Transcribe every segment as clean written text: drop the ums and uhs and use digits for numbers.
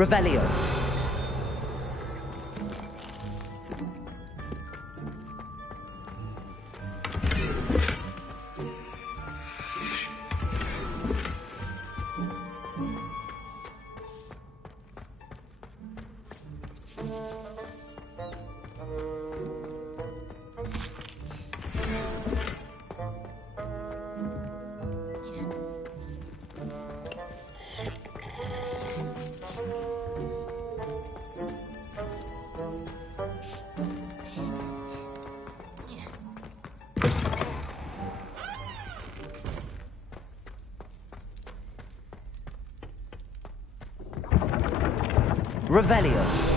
Revelio. Revelio.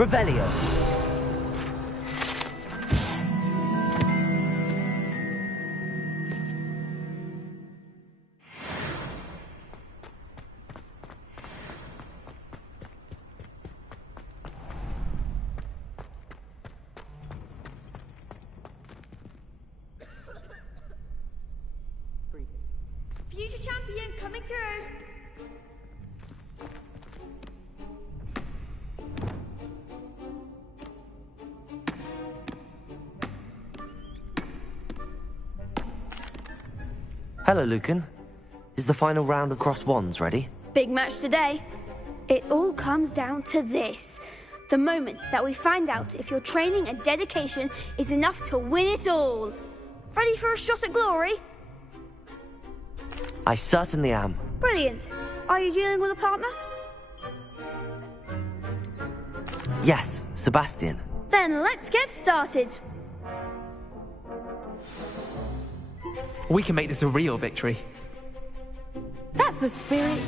Revelio. Future champion coming through. Hello, Lucan. Is the final round of Cross Wands ready? Big match today. It all comes down to this. The moment that we find out if your training and dedication is enough to win it all. Ready for a shot at glory? I certainly am. Brilliant. Are you dealing with a partner? Yes, Sebastian. Then let's get started. We can make this a real victory. That's the spirit.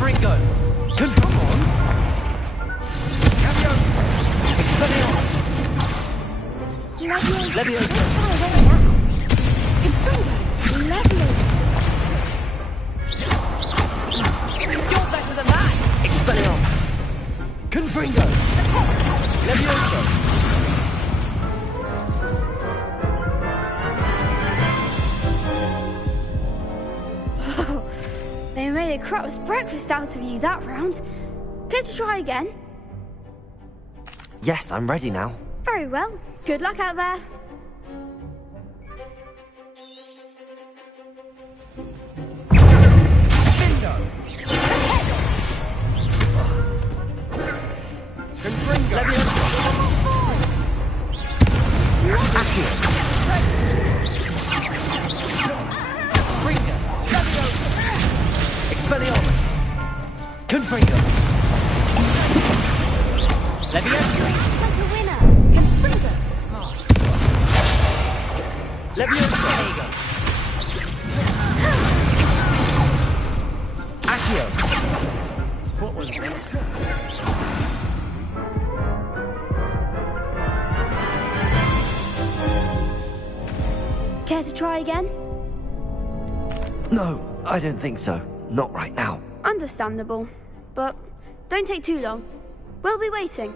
Ringo! Come on! Cambio! Expelliarmus! Leviosa! You're better than that! Expelliarmus! Confringo! Leviosa! They made a crap's breakfast out of you that round. Care to try again? Yes, I'm ready now. Very well. Good luck out there. Expelliarmus! Confringo! Leviosa! Like a winner. Confringo. Leviosa! Accio! What was that? Care to try again? No, I don't think so. Not right now. Understandable. But don't take too long. We'll be waiting.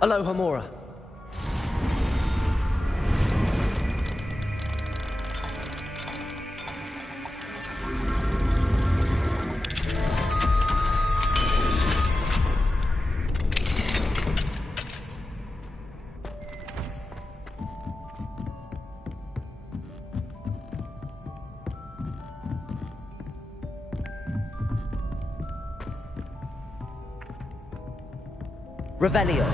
Aloha, Mora. Revelio.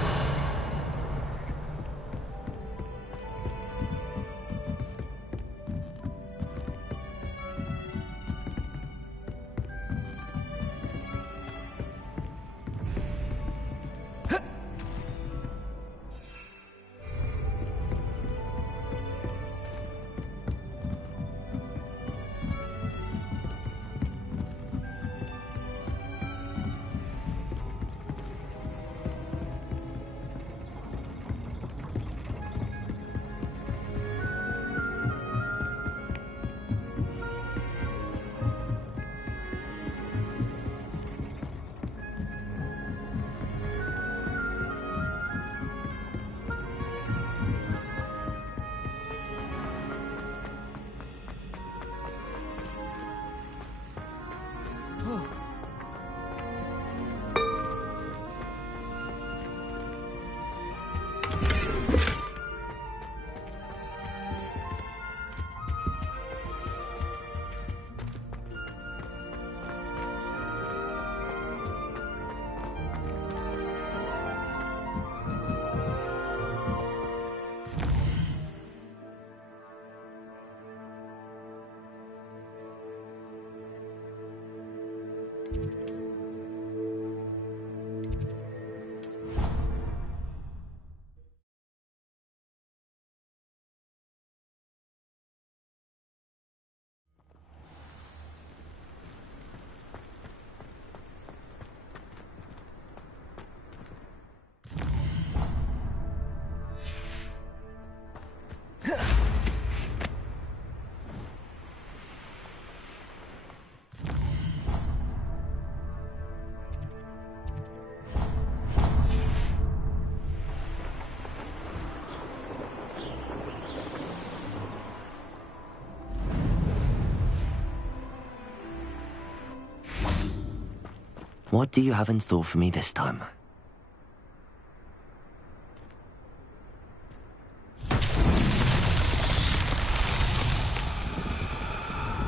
What do you have in store for me this time?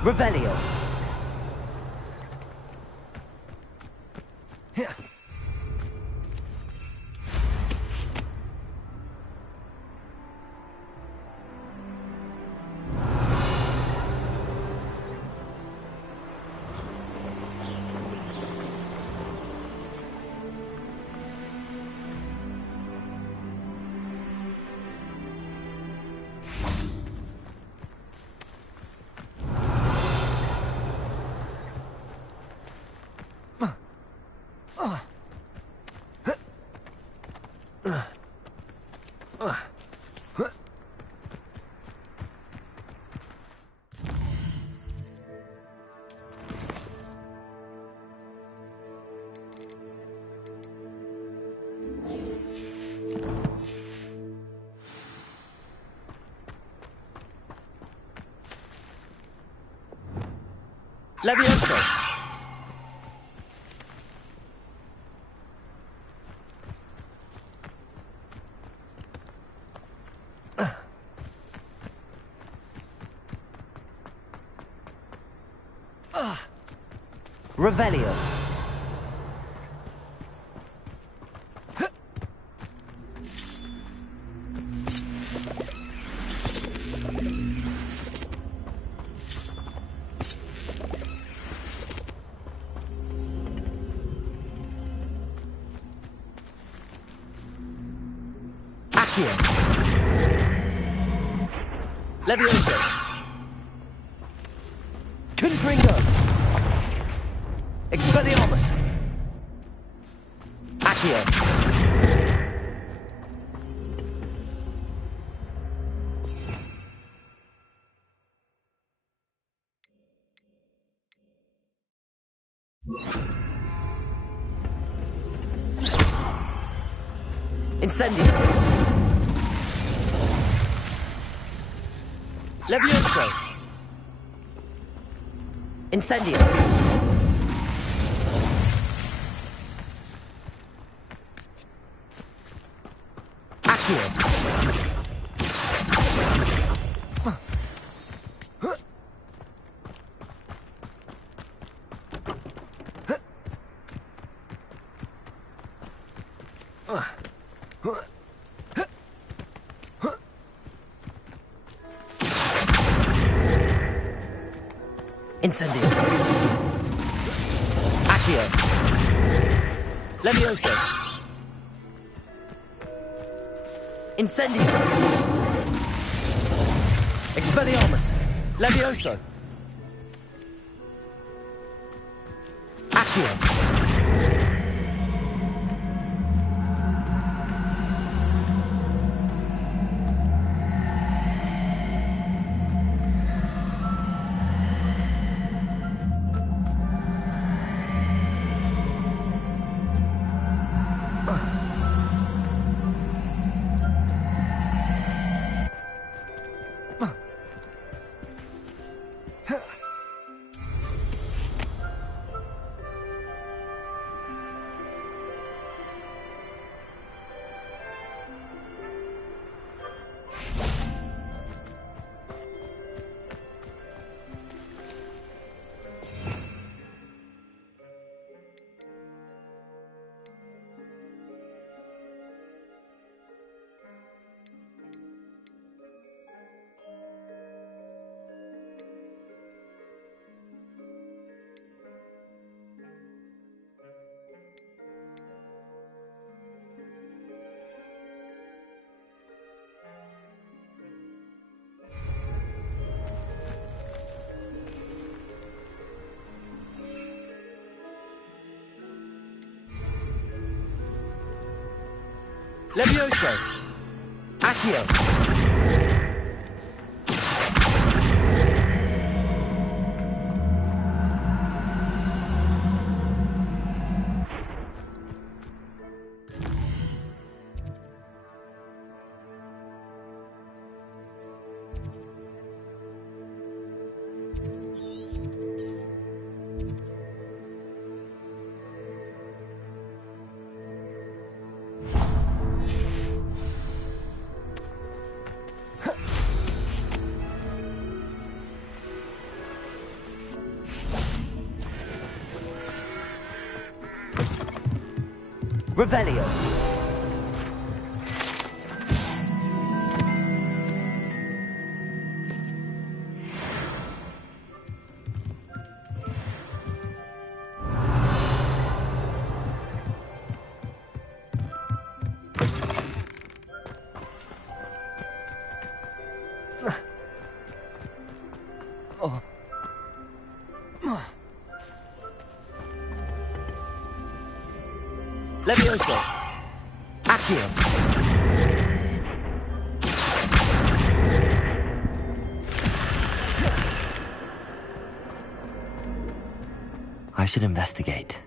Revelio. Levioso! Revelio. Accio. Levioso. Confringo. Expelliarmus! Accio! Incendio! Levioso! Incendio! Incendio. Accio. Levioso. Incendio. Expelliarmus. Levioso. Accio. Levioso! Accio! Revelio. Levioso. Accio. I should investigate.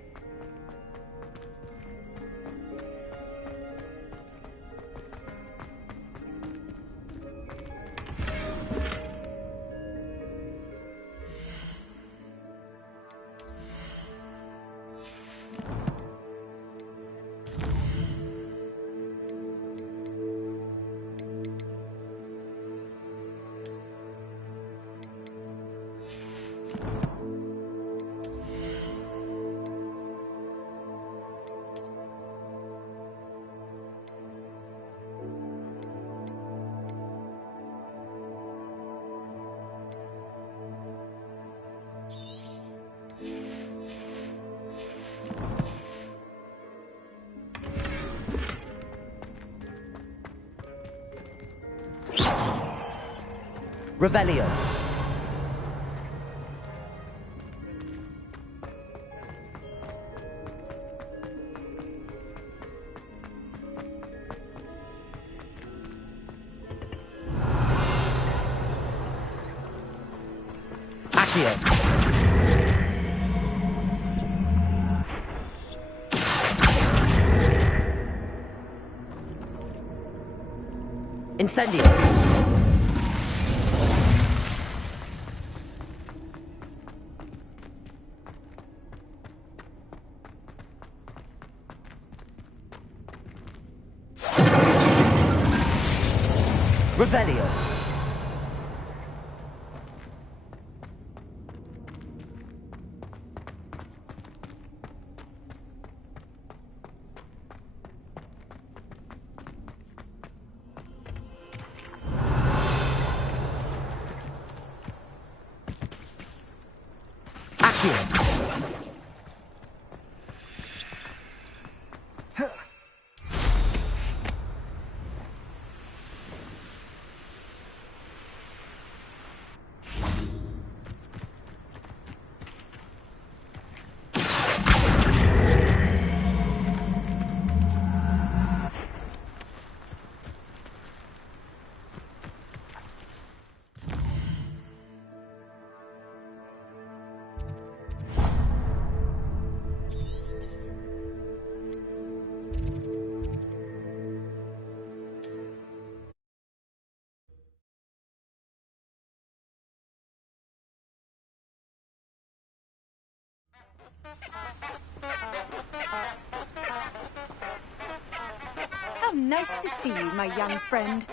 Revelio. Accio. Incendio. Revelio. Accio. How nice to see you, my young friend.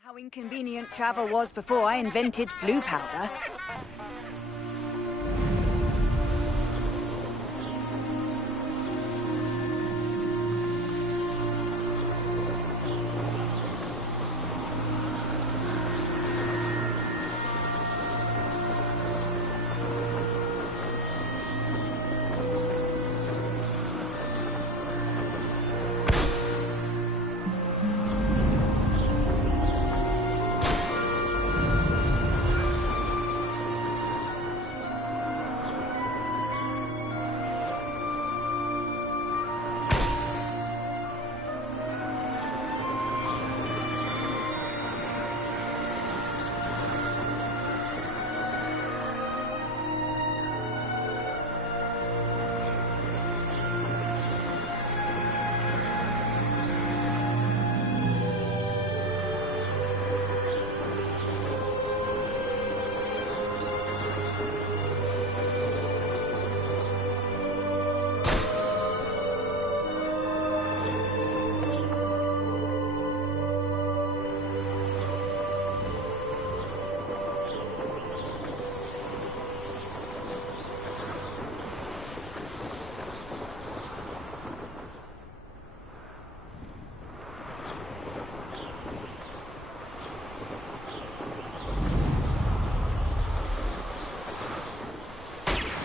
How inconvenient travel was before I invented flu powder.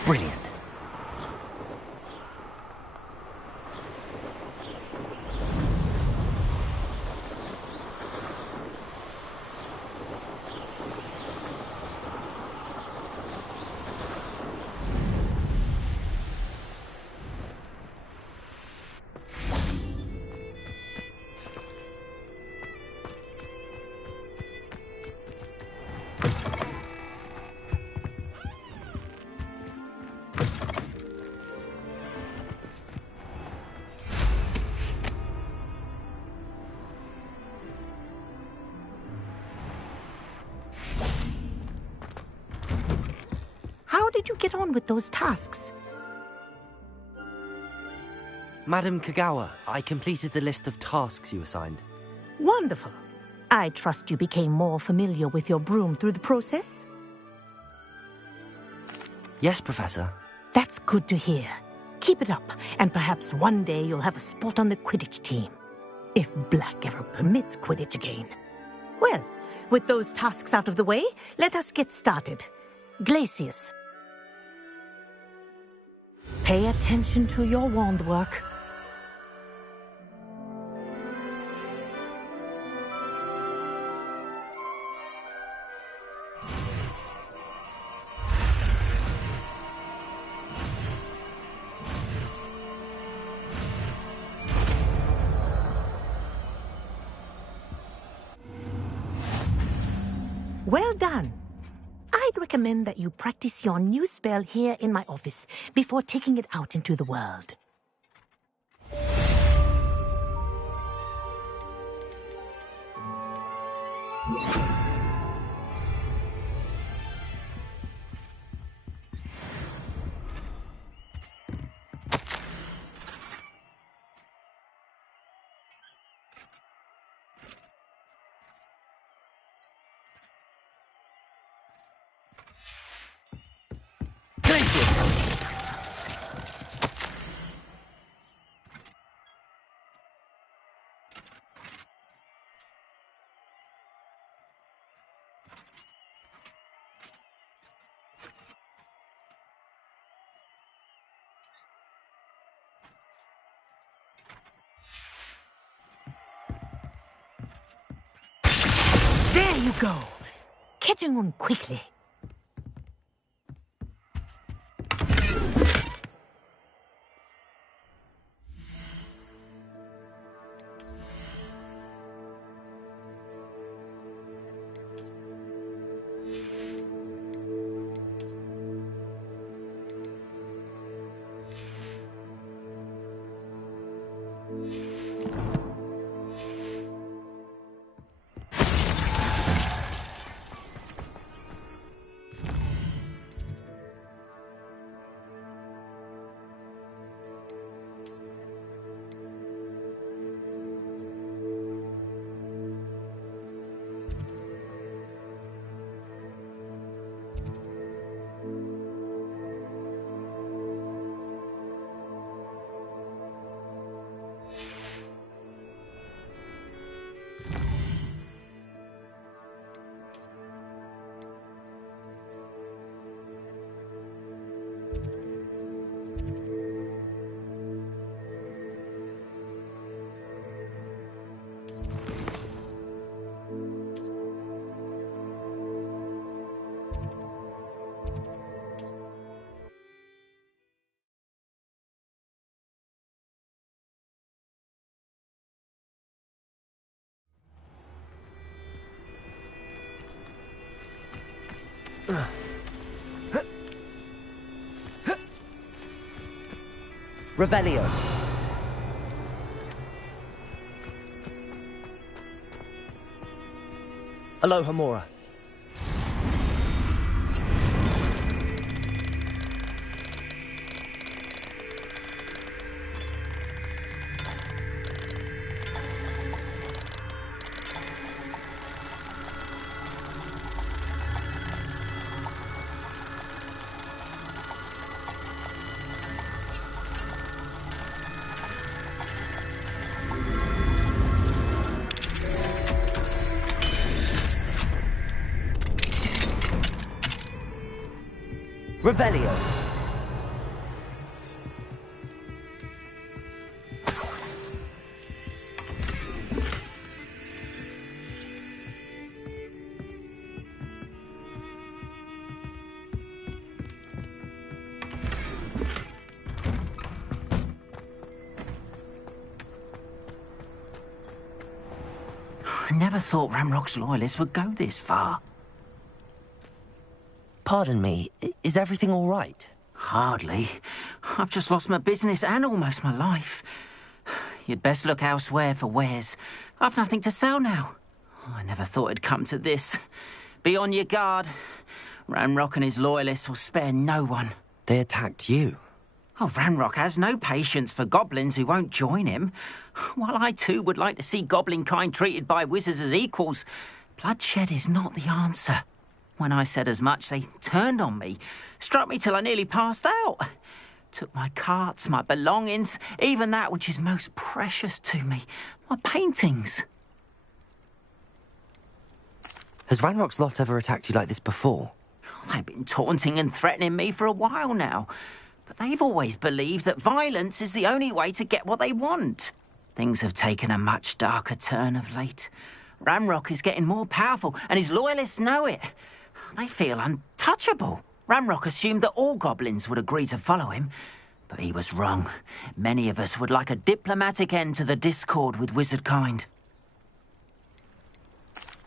Brilliant. How did you get on with those tasks? Madam Kagawa, I completed the list of tasks you assigned. Wonderful. I trust you became more familiar with your broom through the process? Yes, Professor. That's good to hear. Keep it up, and perhaps one day you'll have a spot on the Quidditch team. If Black ever permits Quidditch again. Well, with those tasks out of the way, let us get started. Glacius. Pay attention to your wand work. Well done. I'd recommend that you practice your new spell here in my office before taking it out into the world. There you go. Catching on quickly. Revelio. Aloha Mora. Revelio. I never thought Ramrock's loyalists would go this far. Pardon me, is everything all right? Hardly. I've just lost my business and almost my life. You'd best look elsewhere for wares. I've nothing to sell now. I never thought it'd come to this. Be on your guard. Ranrock and his loyalists will spare no one. They attacked you. Oh, Ranrock has no patience for goblins who won't join him. While I too would like to see goblin kind treated by wizards as equals, bloodshed is not the answer. When I said as much, they turned on me, struck me till I nearly passed out. Took my carts, my belongings, even that which is most precious to me, my paintings. Has Ranrock's lot ever attacked you like this before? They've been taunting and threatening me for a while now, but they've always believed that violence is the only way to get what they want. Things have taken a much darker turn of late. Ranrock is getting more powerful, and his loyalists know it. They feel untouchable. Ranrock assumed that all goblins would agree to follow him, but he was wrong. Many of us would like a diplomatic end to the discord with wizard kind.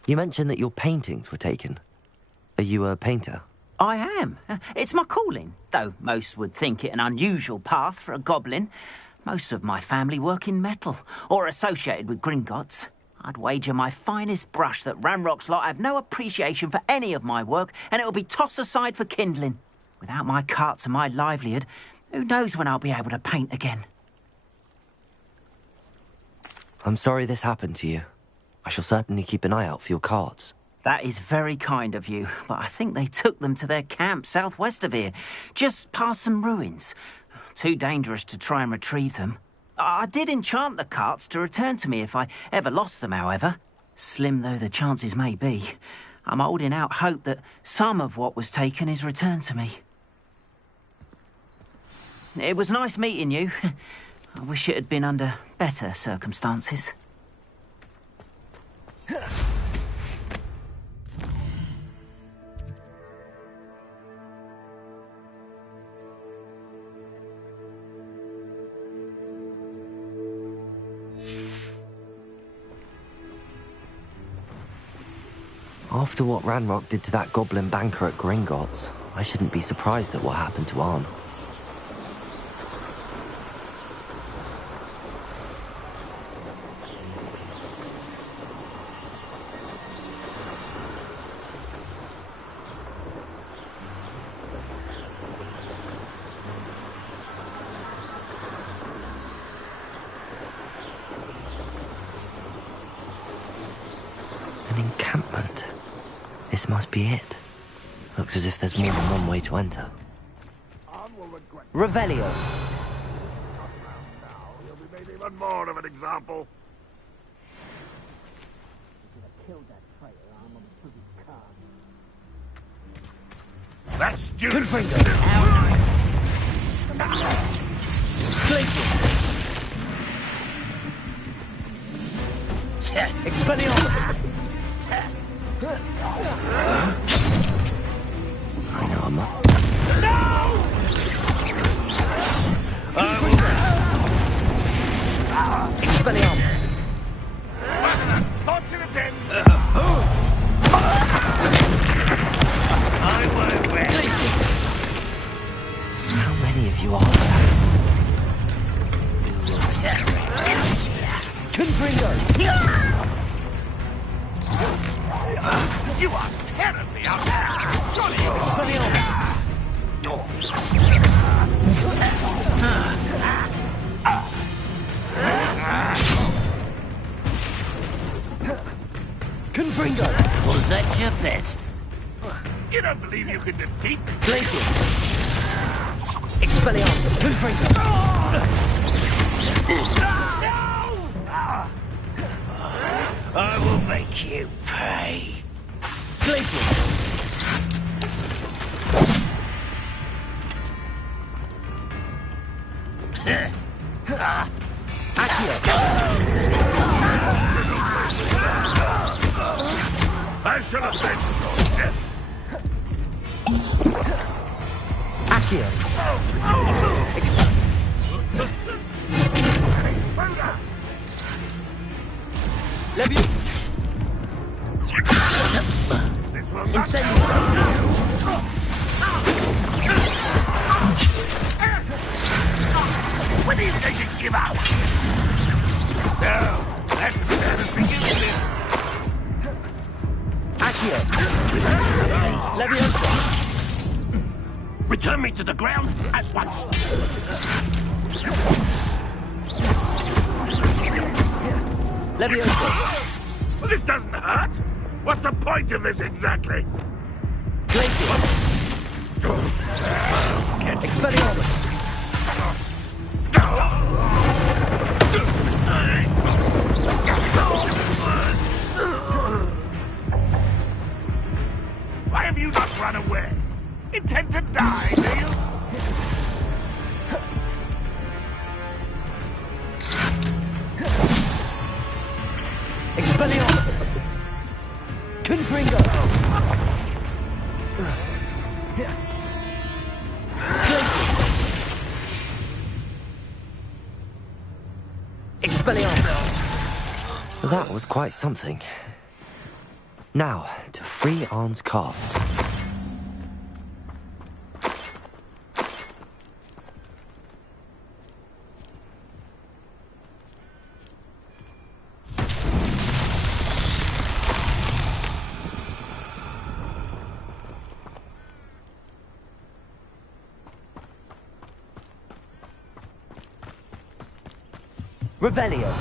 You mentioned that your paintings were taken. Are you a painter? I am. It's my calling, though most would think it an unusual path for a goblin. Most of my family work in metal, or associated with Gringotts. I'd wager my finest brush that Ranrock's lot have no appreciation for any of my work, and it'll be tossed aside for kindling. Without my carts and my livelihood, who knows when I'll be able to paint again? I'm sorry this happened to you. I shall certainly keep an eye out for your carts. That is very kind of you, but I think they took them to their camp southwest of here, just past some ruins. Too dangerous to try and retrieve them. I did enchant the carts to return to me if I ever lost them, however. Slim though the chances may be, I'm holding out hope that some of what was taken is returned to me. It was nice meeting you. I wish it had been under better circumstances. After what Ranrock did to that goblin banker at Gringotts, I shouldn't be surprised at what happened to Arn. An encampment. This must be it. Looks as if there's more than one way to enter. Revelio. He'll be made even more of an example. That's stupid. Confringo. Places. Expelliarmus. I know I'm up. Expelliarmus. Fortunate end. Places. How many of you are there? Confringo. You are terribly outnumbered. Surely you Expelliarmus. Confringo. Was that your best? You don't believe you can defeat me? Places. Expelliarmus. Confringo. I will make you pay. Places. Accio. I shall avenge your death. Accio. Levy. This will not Incendio. When are you going to give up? No, that's embarrassing, isn't it? Accio. Leviosa. Return me to the ground at once. Leviosa. Well, this doesn't hurt. What's the point of this exactly? Glacier. Expelliarmus. Why have you not run away? Intend to die, do you? Expelliarmus. Confringo. Places. Expelliarmus. That was quite something. Now, to free Arn's cards. Revelio.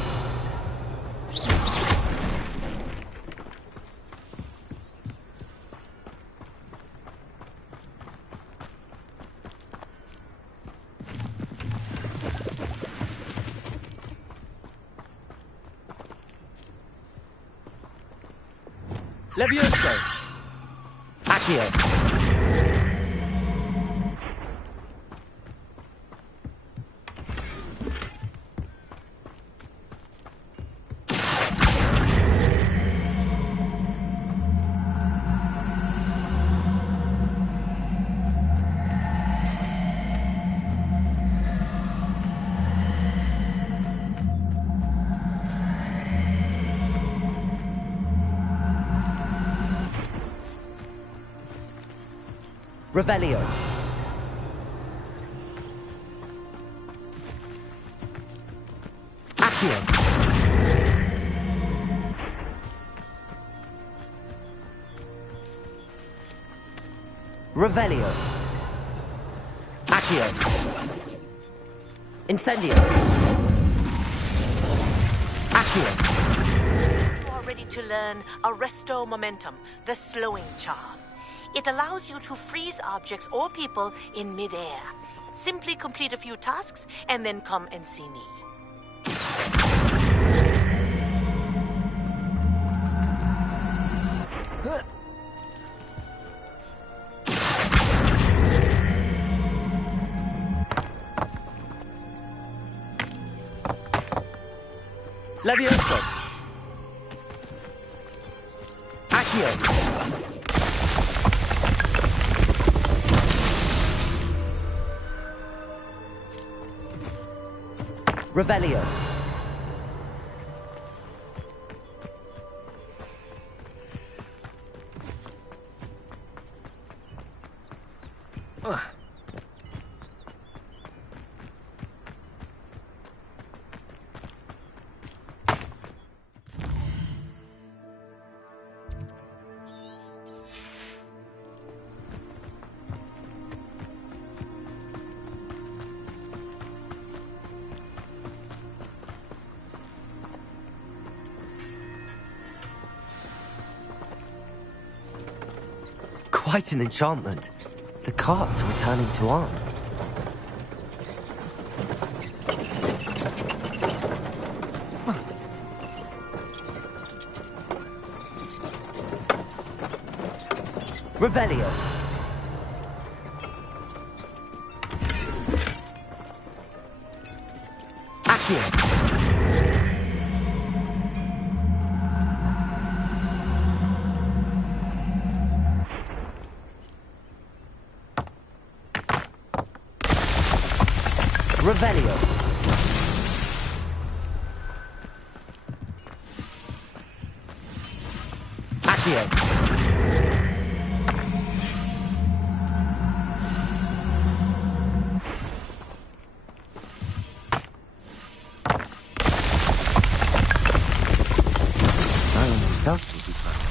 Levioso. Accio. Revelio. Accio. Revelio. Accio. Incendio. Accio. You are ready to learn Arresto Momentum, the slowing charm. It allows you to freeze objects or people in midair. Simply complete a few tasks and then come and see me. Levioso. Accio. Revelio. Quite an enchantment. The cart's returning to Arn. Revelio. Accio. Revelio. Accio. Merlin himself will be proud.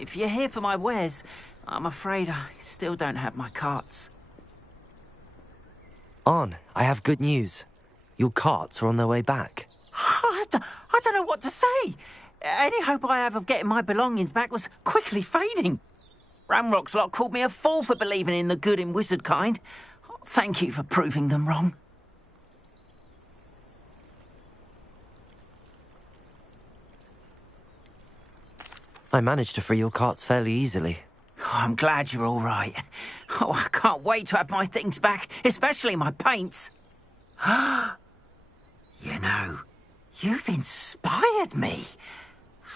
If you're here for my wares, I'm afraid I still don't have my carts. Arn, I have good news. Your carts are on their way back. I don't know what to say. Any hope I have of getting my belongings back was quickly fading. Ramrock's lot called me a fool for believing in the good in wizard kind. Thank you for proving them wrong. I managed to free your carts fairly easily. Oh, I'm glad you're all right. Oh, I can't wait to have my things back, especially my paints. You know, you've inspired me.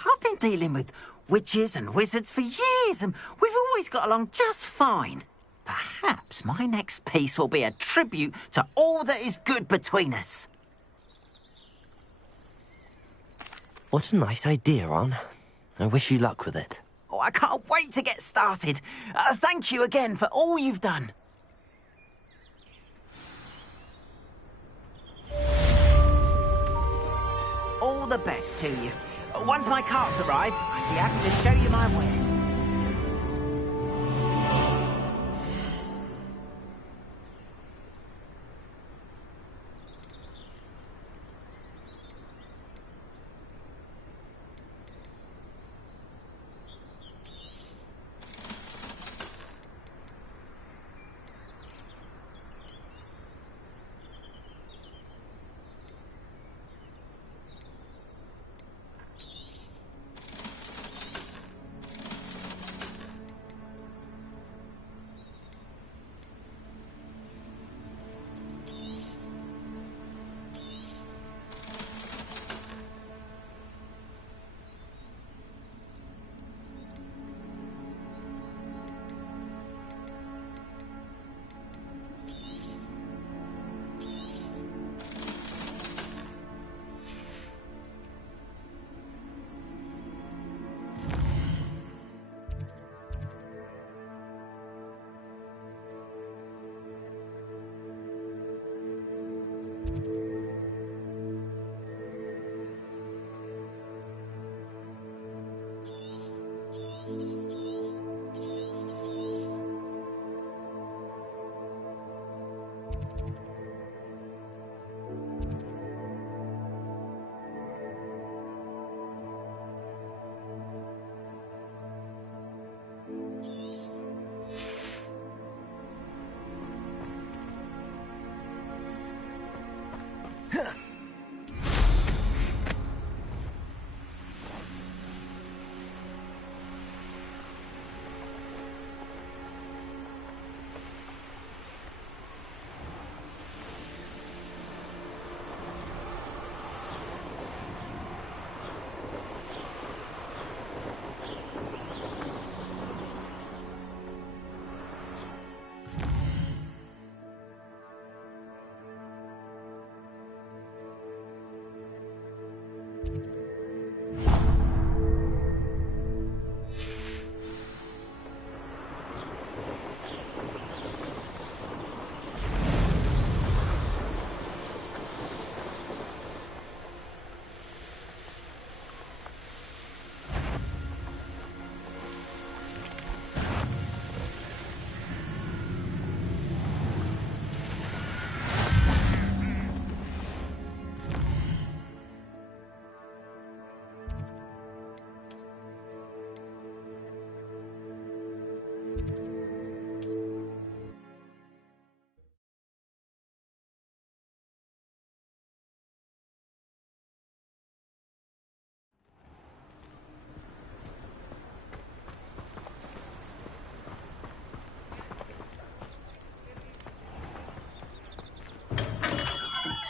I've been dealing with witches and wizards for years, and we've always got along just fine. Perhaps my next piece will be a tribute to all that is good between us. What a nice idea, Arn. I wish you luck with it. Oh, I can't wait to get started. Thank you again for all you've done. All the best to you. Once my carts arrive, I'd be happy to show you my wares.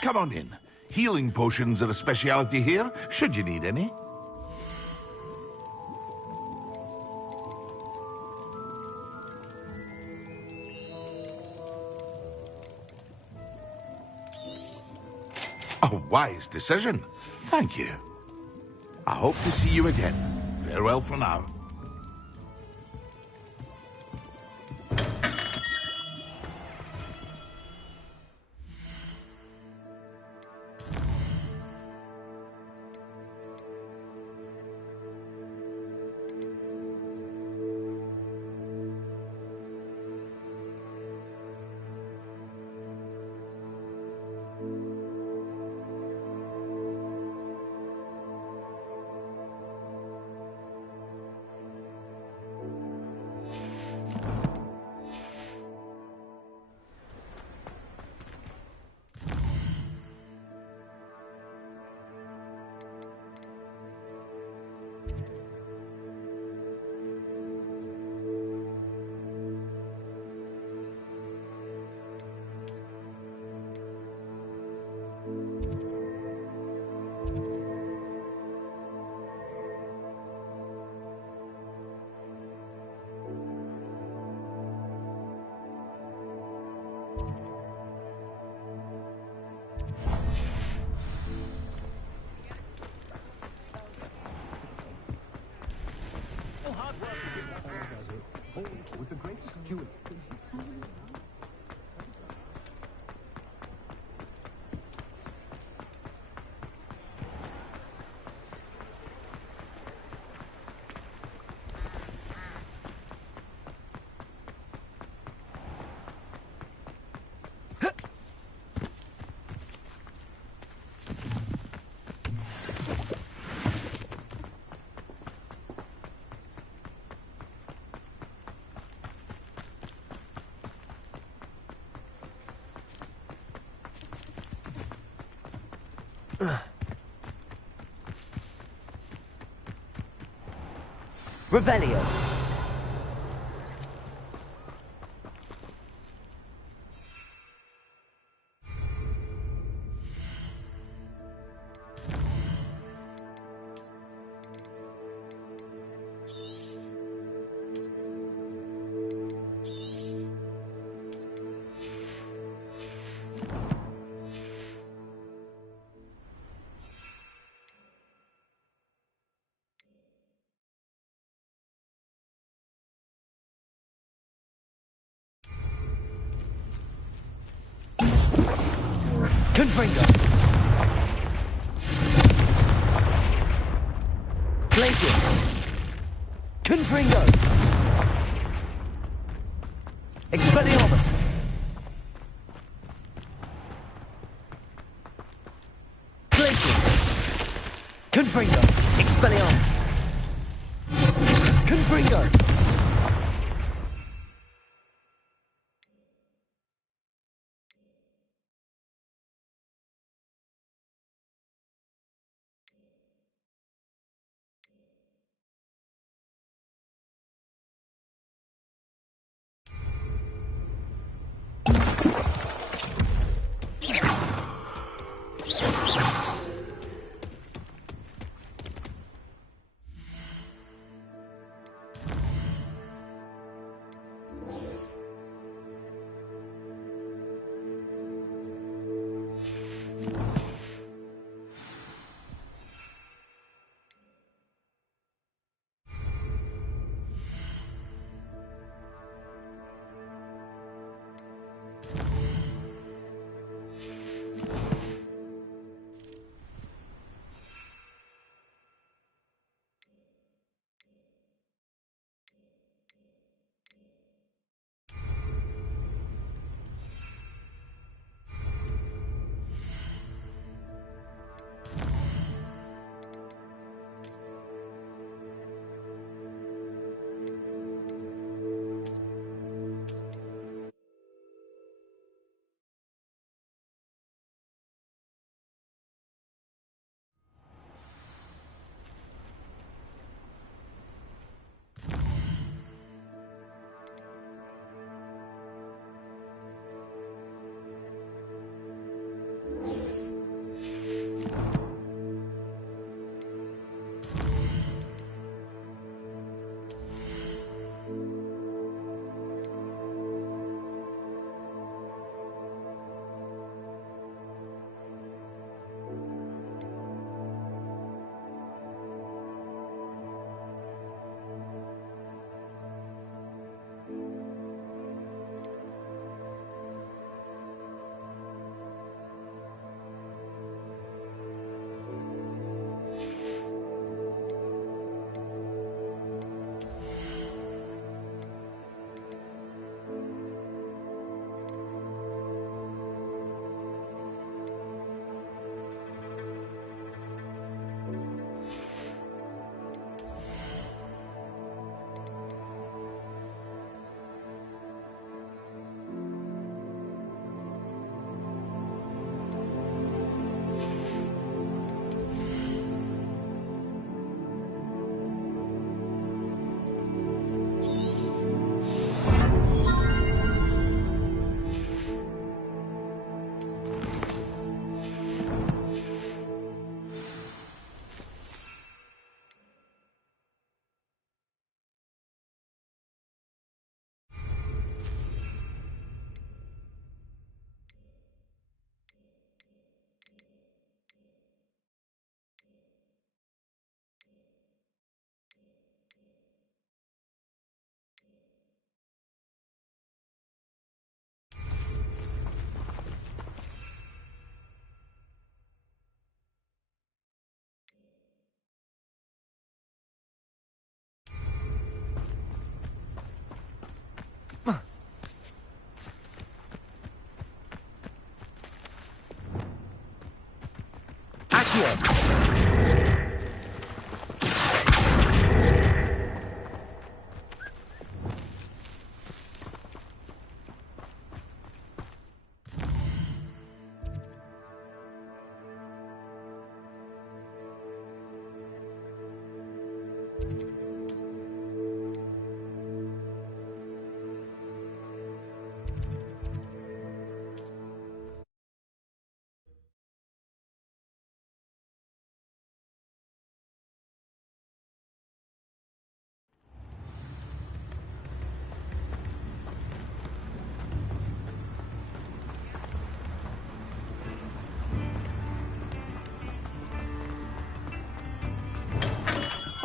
Come on in. Healing potions are a speciality here, should you need any. A wise decision. Thank you. I hope to see you again. Farewell for now. With the greatest jewel. Revelio. Confringo. Glacius. Confringo. Expelliarmus. Glacius. Confringo. Expelliarmus. Confringo. Accio.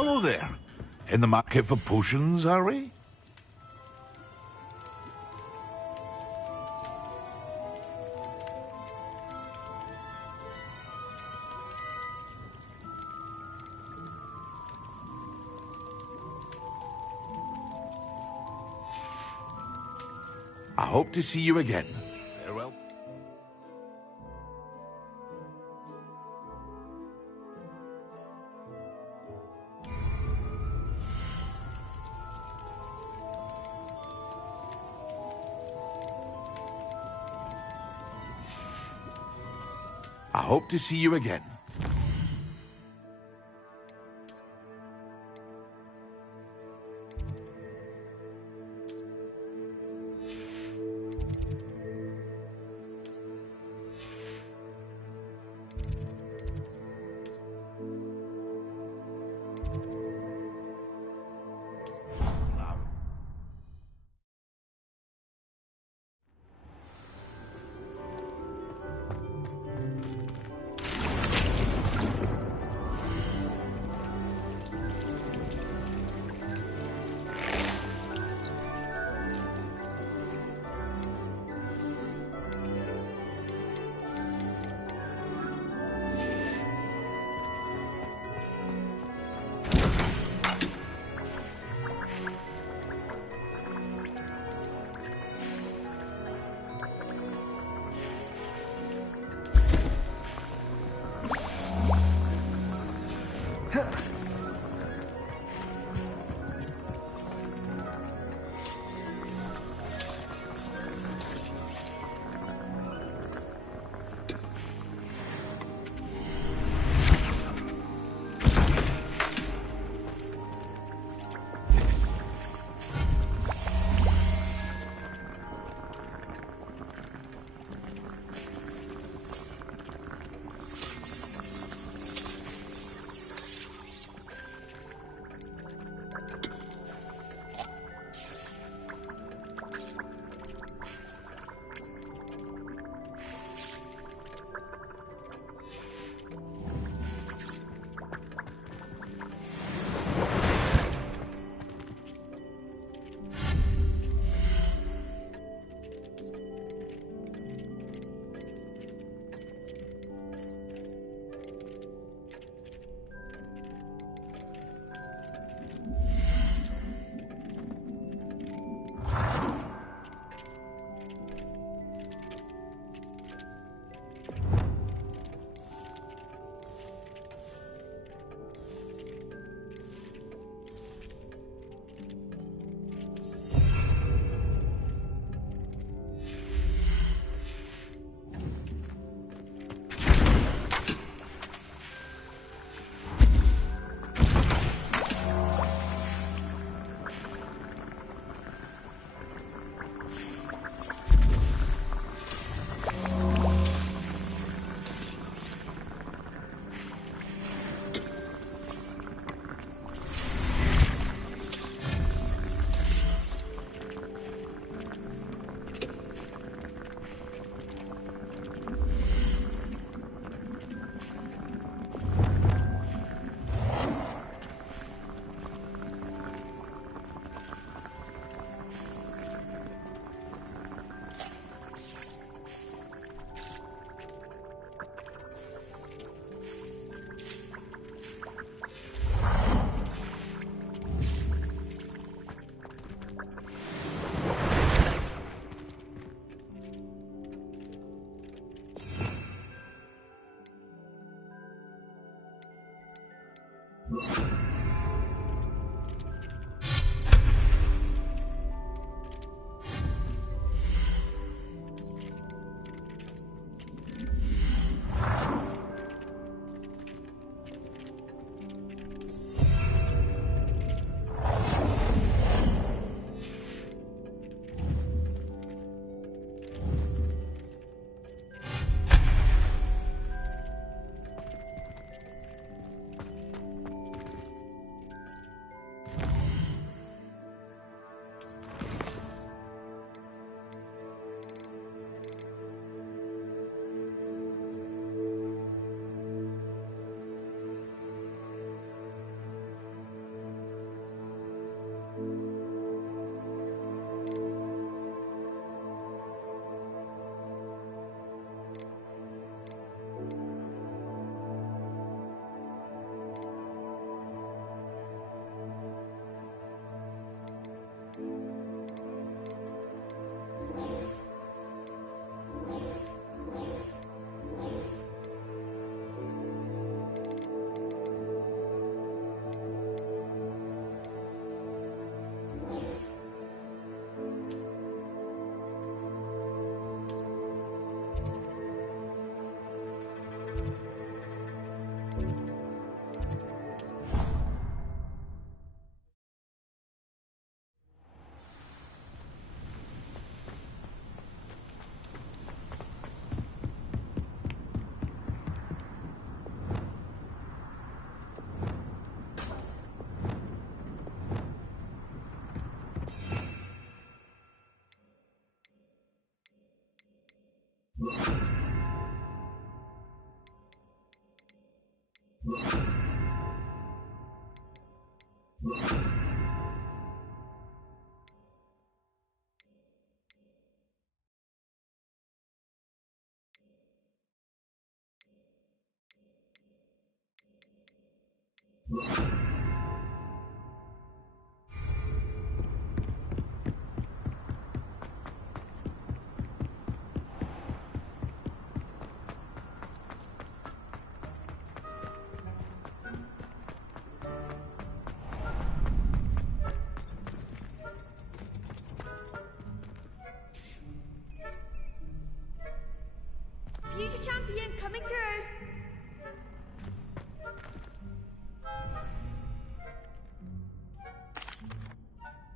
Hello there. In the market for potions, are we? I hope to see you again. Farewell. I hope to see you again.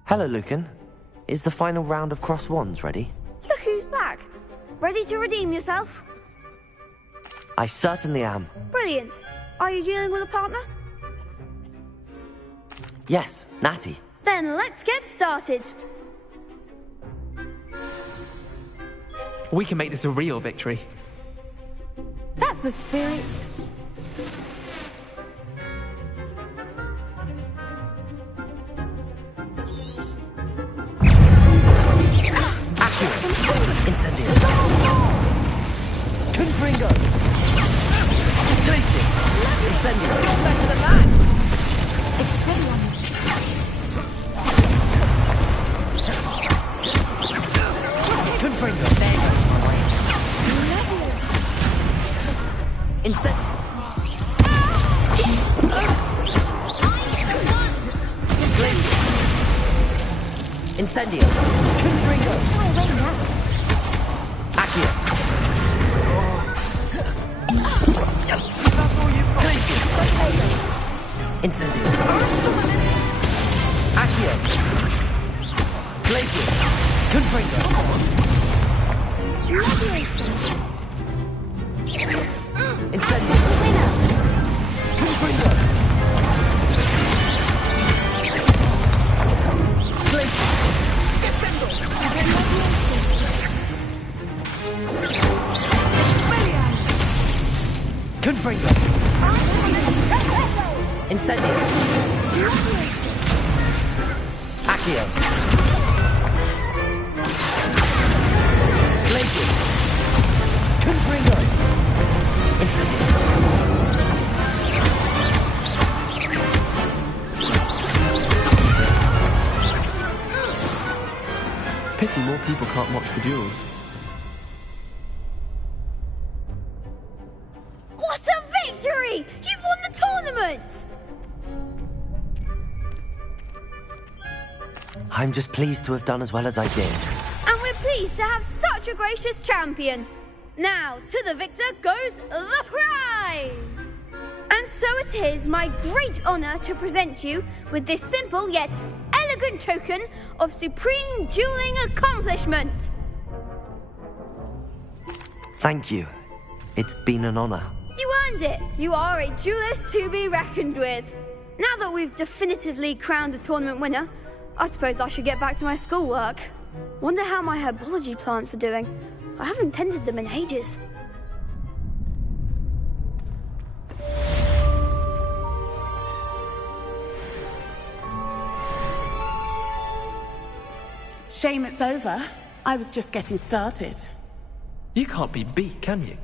Hello, Lucan. Is the final round of cross wands ready? Look who's back. Ready to redeem yourself? I certainly am. Brilliant. Are you dealing with a partner? Yes, Natty. Then let's get started. We can make this a real victory. That's the spirit. Incendio. Confringo. Glacius. Incendio. Back to the back. Confringo. Incendio. Glacius. Incendio. Confringo. Accio. Glacius. Incendio. Accio. Glacius. Confringo. Incendio. Confringo. Glacius. Confringo. Incendio. Accio. Glacius. Confringo. Incendio. Pity more people can't watch the duels. What a victory! You've won the tournament! I'm just pleased to have done as well as I did. And we're pleased to have such a gracious champion. Now, to the victor goes the prize! And so it is my great honor to present you with this simple yet elegant token of supreme dueling accomplishment. Thank you. It's been an honor. You earned it. You are a duelist to be reckoned with. Now that we've definitively crowned the tournament winner, I suppose I should get back to my schoolwork. Wonder how my herbology plants are doing. I haven't tended them in ages. Shame it's over. I was just getting started. You can't be beat, can you?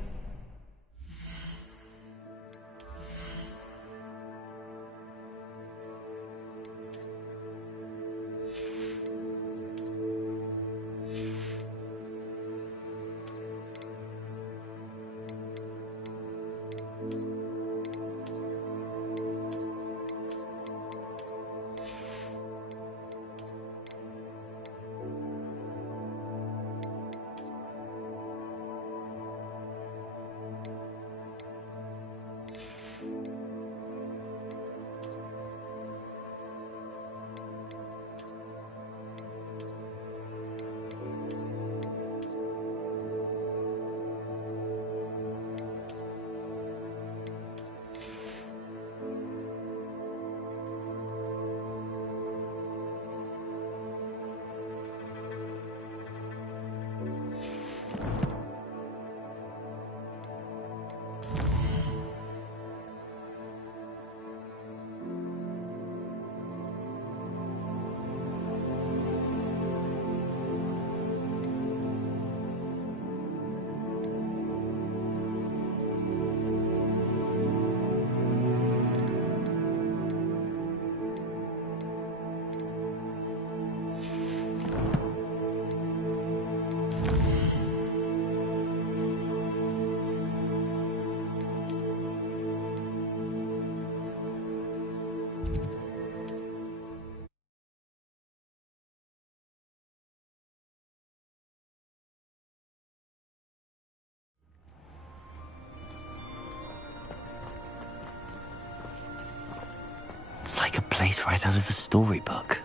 It's like a place right out of a storybook.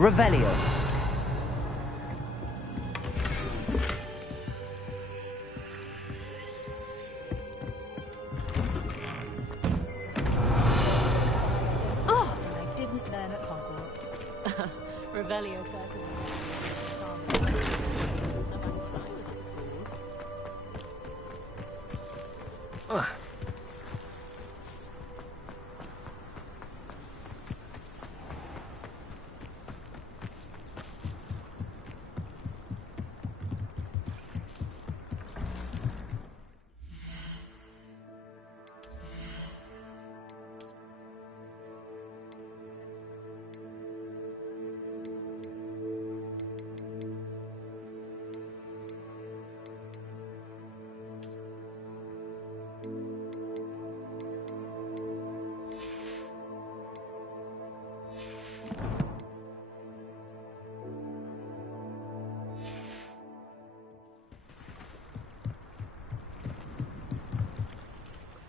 Revelio. Oh, I didn't learn at Hogwarts. Revelio.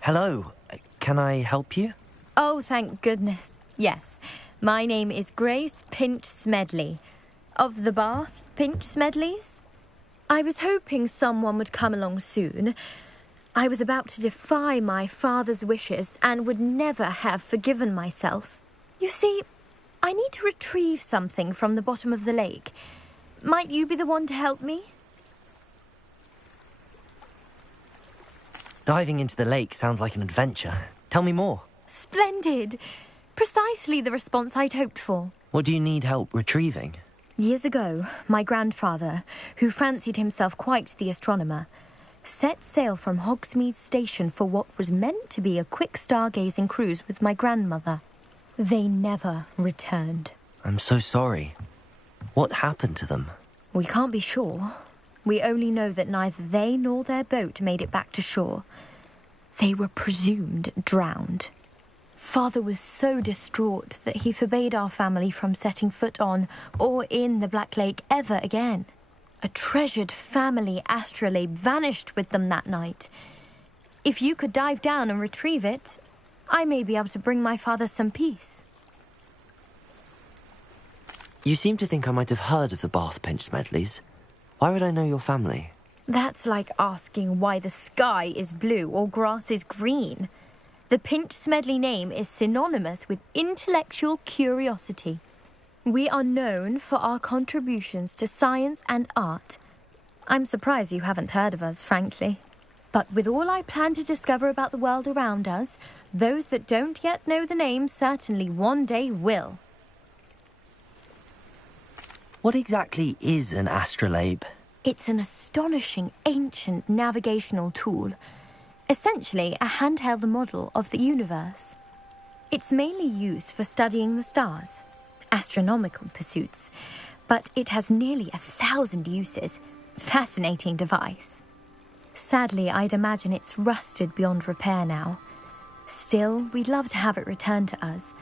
Hello. Can I help you? Oh, thank goodness. Yes. My name is Grace Pinch Smedley. Of the Bath Pinch Smedleys? I was hoping someone would come along soon. I was about to defy my father's wishes and would never have forgiven myself. You see, I need to retrieve something from the bottom of the lake. Might you be the one to help me? Diving into the lake sounds like an adventure. Tell me more. Splendid. Precisely the response I'd hoped for. What do you need help retrieving? Years ago, my grandfather, who fancied himself quite the astronomer, set sail from Hogsmeade Station for what was meant to be a quick stargazing cruise with my grandmother. They never returned. I'm so sorry. What happened to them? We can't be sure. We only know that neither they nor their boat made it back to shore. They were presumed drowned. Father was so distraught that he forbade our family from setting foot on or in the Black Lake ever again. A treasured family astrolabe vanished with them that night. If you could dive down and retrieve it, I may be able to bring my father some peace. You seem to think I might have heard of the Bath Pinch Smedleys. Why would I know your family? That's like asking why the sky is blue or grass is green. The Pinch Smedley name is synonymous with intellectual curiosity. We are known for our contributions to science and art. I'm surprised you haven't heard of us, frankly. But with all I plan to discover about the world around us, those that don't yet know the name certainly one day will. What exactly is an astrolabe? It's an astonishing ancient navigational tool. Essentially a handheld model of the universe. It's mainly used for studying the stars, astronomical pursuits, but it has nearly 1,000 uses. Fascinating device. Sadly, I'd imagine it's rusted beyond repair now. Still, we'd love to have it returned to us.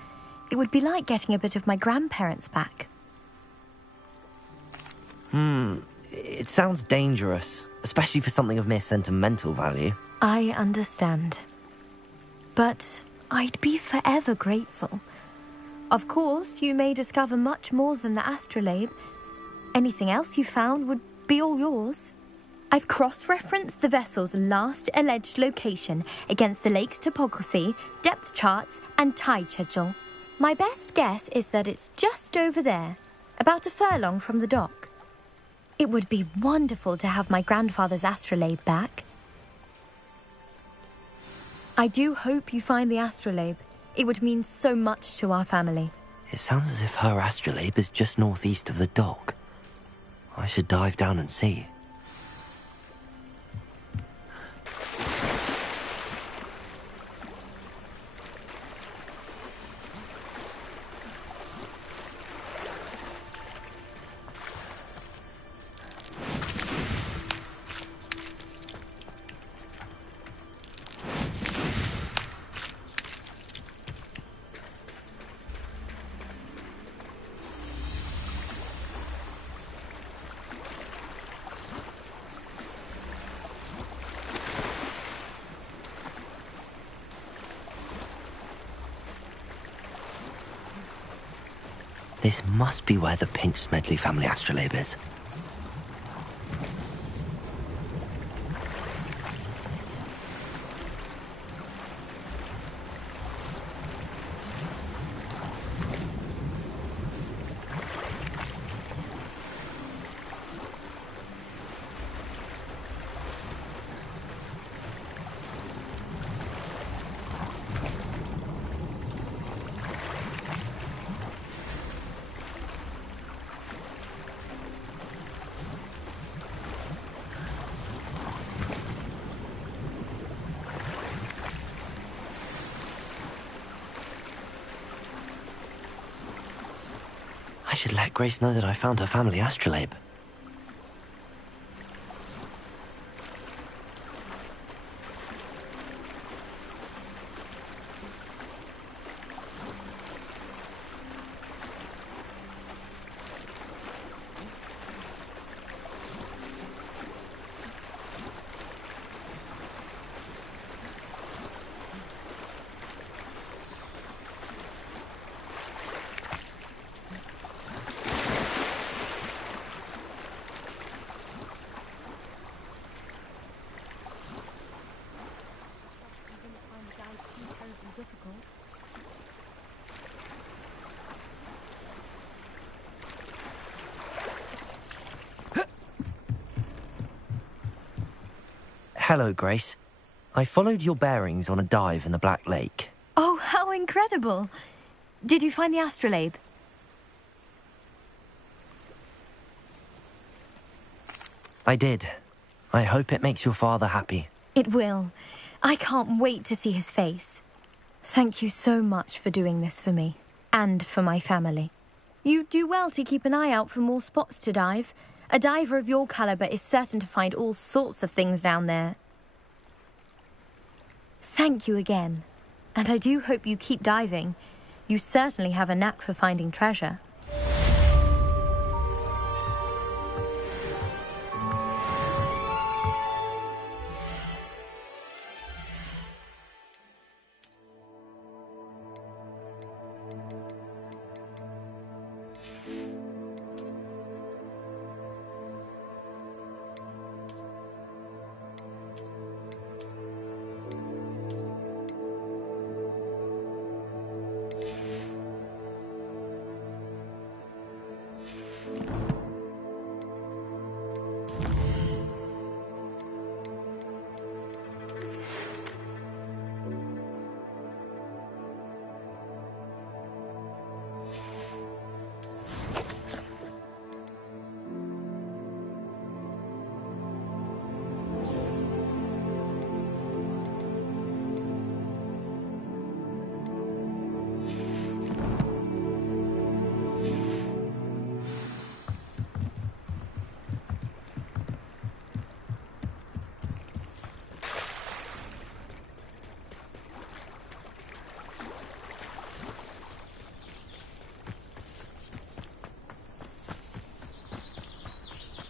It would be like getting a bit of my grandparents back. It sounds dangerous, especially for something of mere sentimental value. I understand. But I'd be forever grateful. Of course, you may discover much more than the astrolabe. Anything else you found would be all yours. I've cross-referenced the vessel's last alleged location against the lake's topography, depth charts, and tide schedule. My best guess is that it's just over there, about a furlong from the dock. It would be wonderful to have my grandfather's astrolabe back. I do hope you find the astrolabe. It would mean so much to our family. It sounds as if her astrolabe is just northeast of the dock. I should dive down and see. This must be where the Pinch Smedley family astrolabe is. I should let Grace know that I found her family astrolabe. Hello, Grace. I followed your bearings on a dive in the Black Lake. Oh, how incredible! Did you find the astrolabe? I did. I hope it makes your father happy. It will. I can't wait to see his face. Thank you so much for doing this for me, and for my family. You do well to keep an eye out for more spots to dive. A diver of your caliber is certain to find all sorts of things down there. Thank you again. And I do hope you keep diving. You certainly have a knack for finding treasure.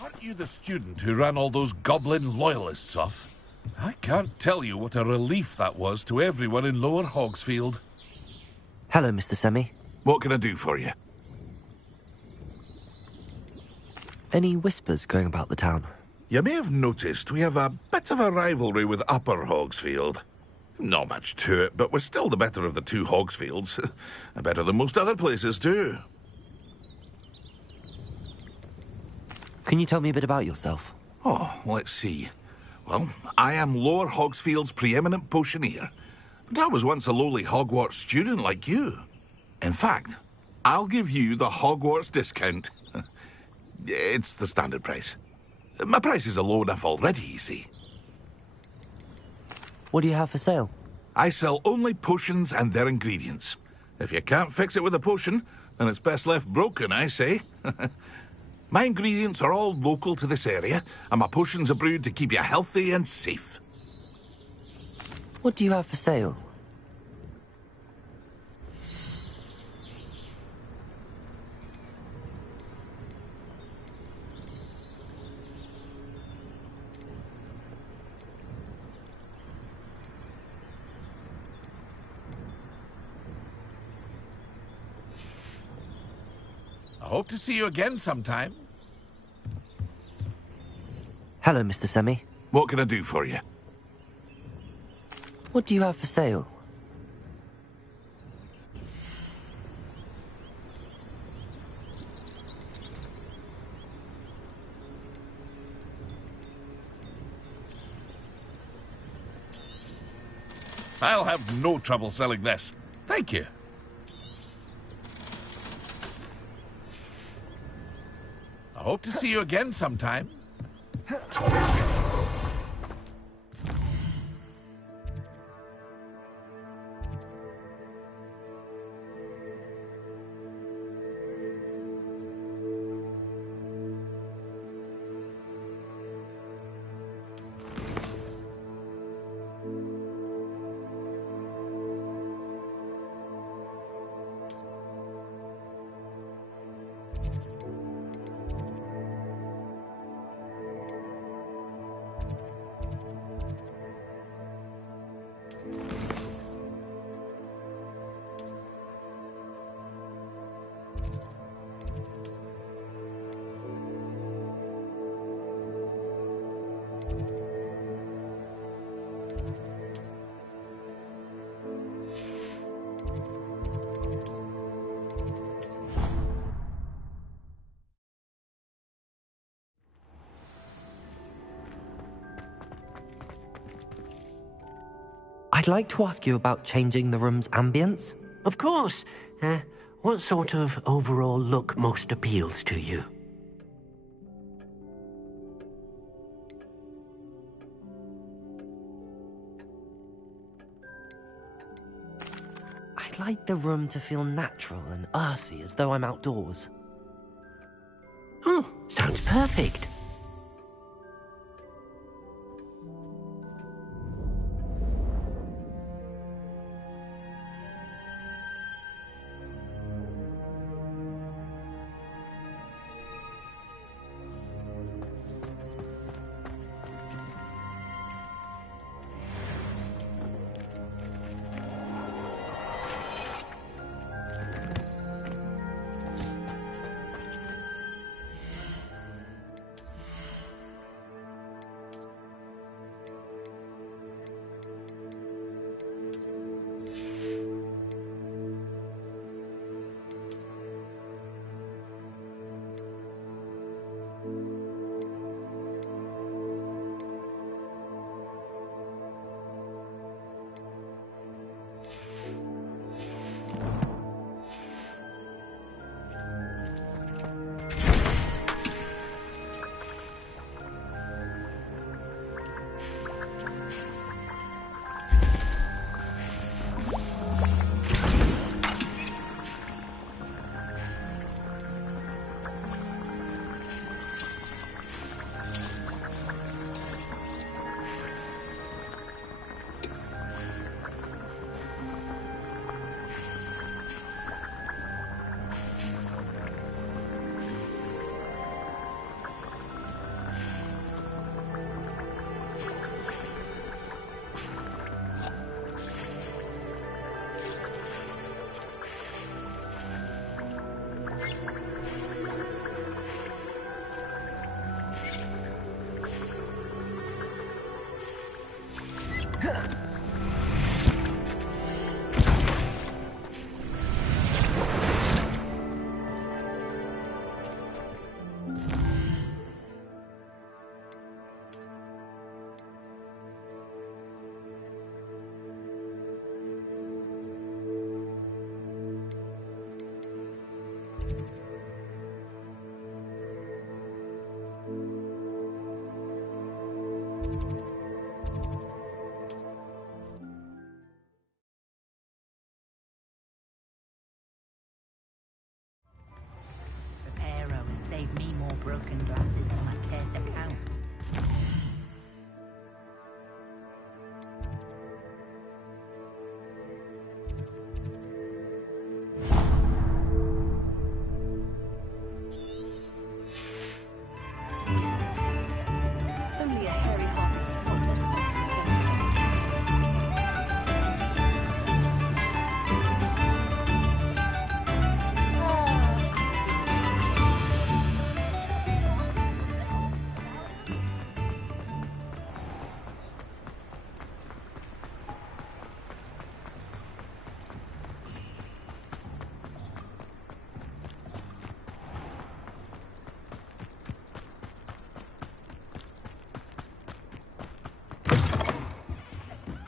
Aren't you the student who ran all those goblin loyalists off? I can't tell you what a relief that was to everyone in Lower Hogsfield. Hello, Mr. Semi. What can I do for you? Any whispers going about the town? You may have noticed we have a bit of a rivalry with Upper Hogsfield. Not much to it, but we're still the better of the two Hogsfields. Better than most other places, too. Can you tell me a bit about yourself? Oh, let's see. Well, I am Lower Hogsfield's preeminent potioneer. But I was once a lowly Hogwarts student like you. In fact, I'll give you the Hogwarts discount. It's the standard price. My prices are low enough already, you see. What do you have for sale? I sell only potions and their ingredients. If you can't fix it with a potion, then it's best left broken, I say. My ingredients are all local to this area, and my potions are brewed to keep you healthy and safe. What do you have for sale? hope to see you again sometime. Hello, Mr. Semi. What can I do for you? What do you have for sale? I'll have no trouble selling this. Thank you. I hope to see you again sometime. I'd like to ask you about changing the room's ambience. Of course. What sort of overall look most appeals to you? I'd like the room to feel natural and earthy, as though I'm outdoors. Oh, sounds perfect. Save me more broken glasses than I care to count. Only a hairy-hearted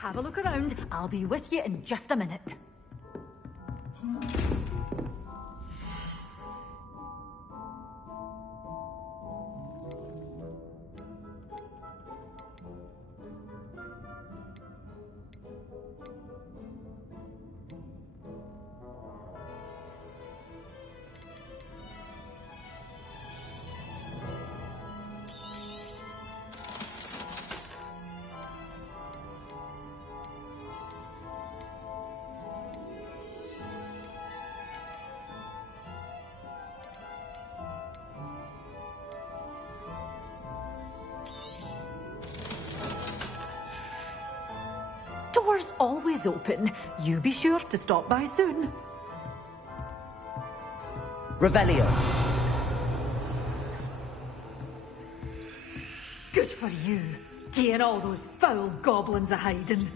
Have a look around. I'll be with you in just a minute. Doors always open. You be sure to stop by soon. Revelio. Good for you. Getting all those foul goblins a-hiding.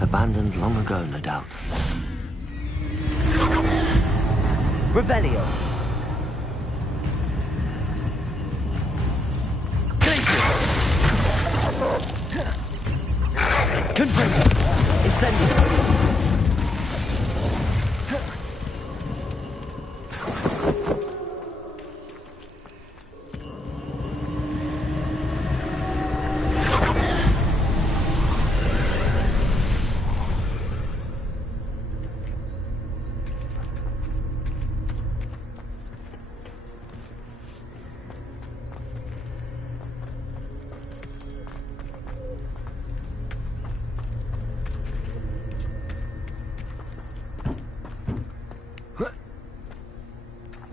Abandoned long ago, no doubt. Revelio. Confirm. Incendio.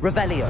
Revelio.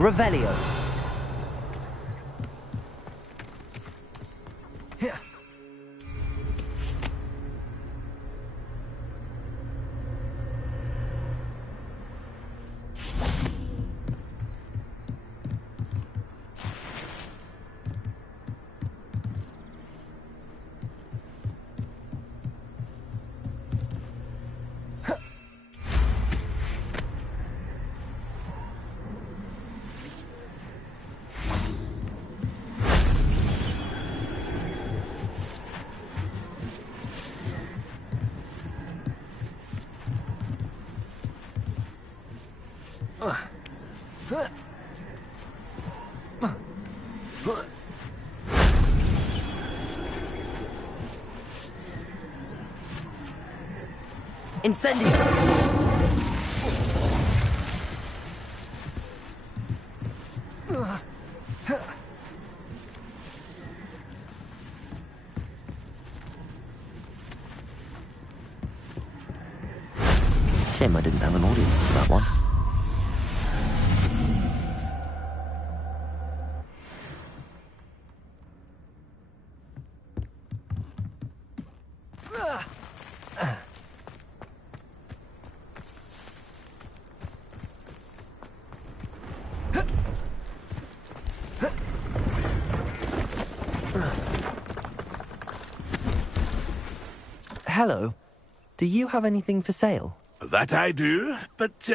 Revelio. Incendio! Shame I didn't have an audience for that one. Hello. Do you have anything for sale? That I do, but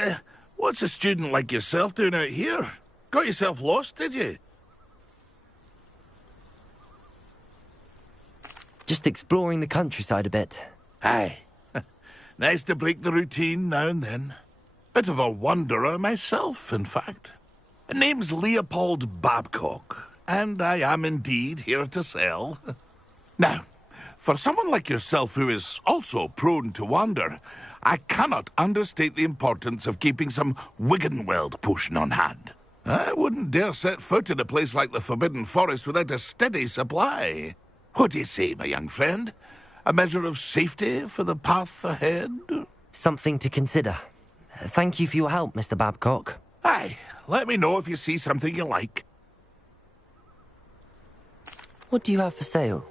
what's a student like yourself doing out here? Got yourself lost, did you? Just exploring the countryside a bit. Aye. Nice to break the routine now and then. Bit of a wanderer myself, in fact. Name's Leopold Babcock, and I am indeed here to sell. Now, for someone like yourself who is also prone to wander, I cannot understate the importance of keeping some Wiggenweld potion on hand. I wouldn't dare set foot in a place like the Forbidden Forest without a steady supply. What do you say, my young friend? A measure of safety for the path ahead? Something to consider. Thank you for your help, Mr. Babcock. Aye, let me know if you see something you like. What do you have for sale?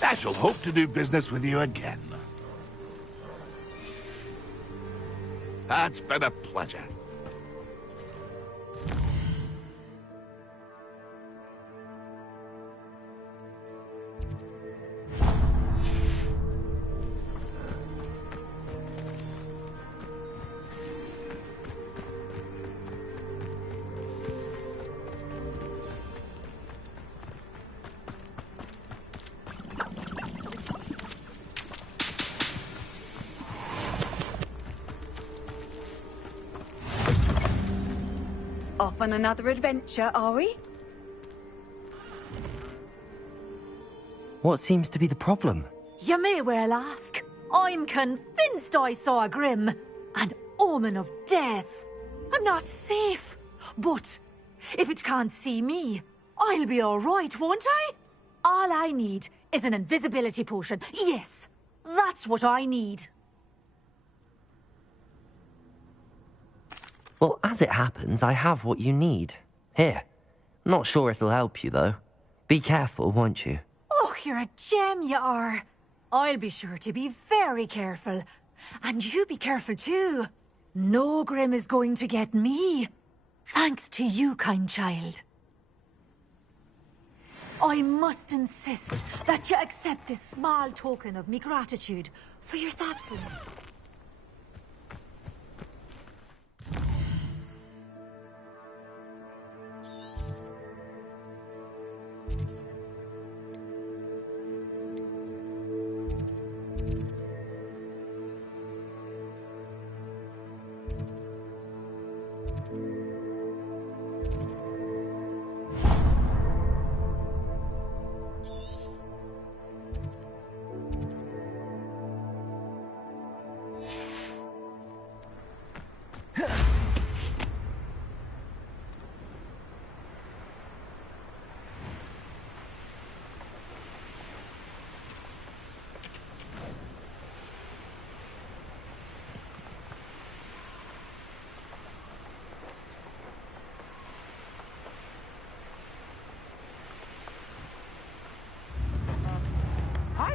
I shall hope to do business with you again. It's been a pleasure. Off on another adventure, are we? What seems to be the problem? You may well ask. I'm convinced I saw a Grim, an omen of death. I'm not safe. But if it can't see me, I'll be all right, won't I? All I need is an invisibility potion. Yes, that's what I need. Well, as it happens, I have what you need. Here. Not sure it'll help you, though. Be careful, won't you? Oh, you're a gem, you are. I'll be sure to be very careful. And you be careful, too. No Grim is going to get me. Thanks to you, kind child. I must insist that you accept this small token of me gratitude for your thoughtfulness.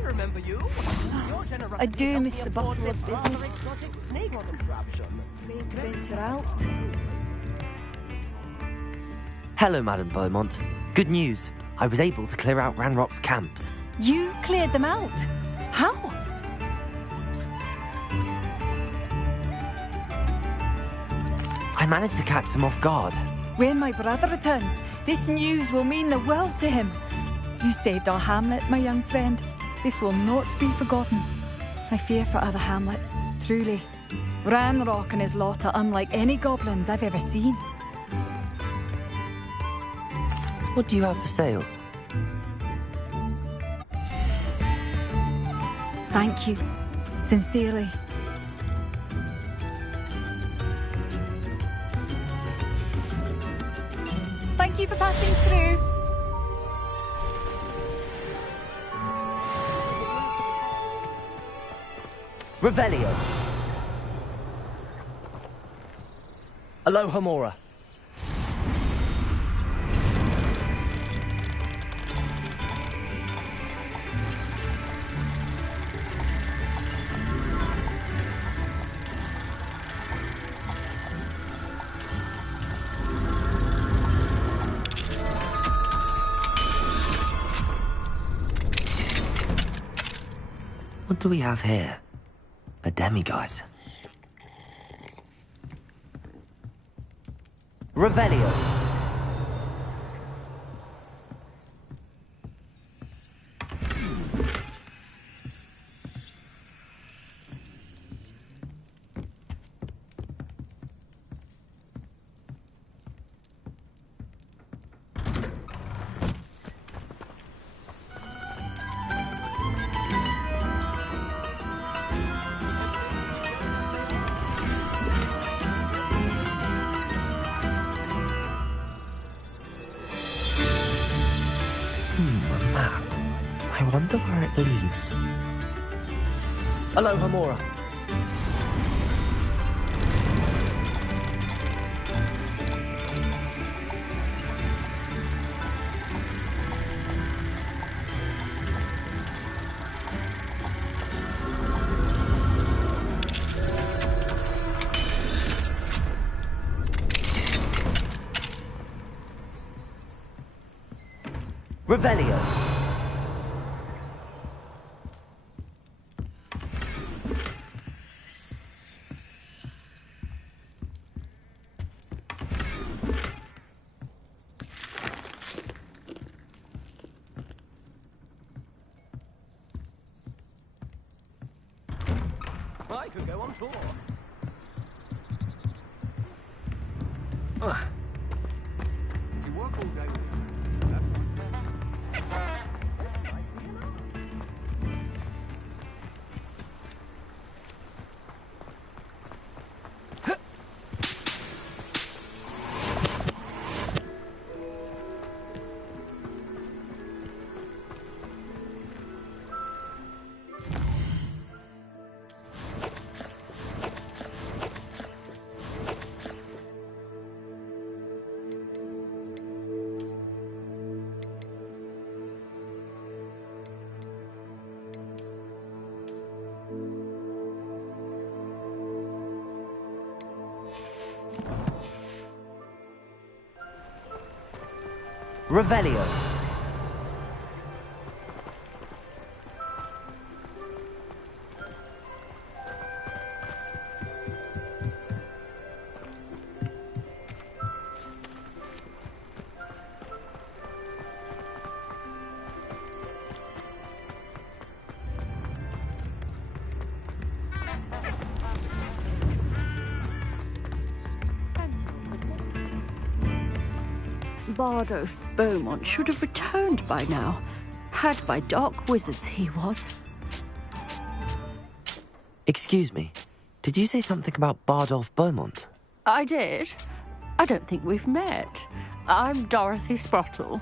Remember you? I do miss the bustle of business. Great to venture out. Hello, Madam Beaumont. Good news. I was able to clear out Ranrock's camps. You cleared them out? How? I managed to catch them off guard. When my brother returns, this news will mean the world to him. You saved our hamlet, my young friend. This will not be forgotten. I fear for other hamlets, truly. Ranrock and his lot are unlike any goblins I've ever seen. What do you have for sale? Thank you. Sincerely. Thank you for passing through. Revelio. Aloha Mora. What do we have here? A demiguise. Revelio. A map. I wonder where it leads. Aloha Mora. Revelio. I could go on tour. You work all day. Revelio. Bardolph Beaumont should have returned by now. Had by dark wizards he was. Excuse me. Did you say something about Bardolph Beaumont? I did. I don't think we've met. I'm Dorothy Sprottle.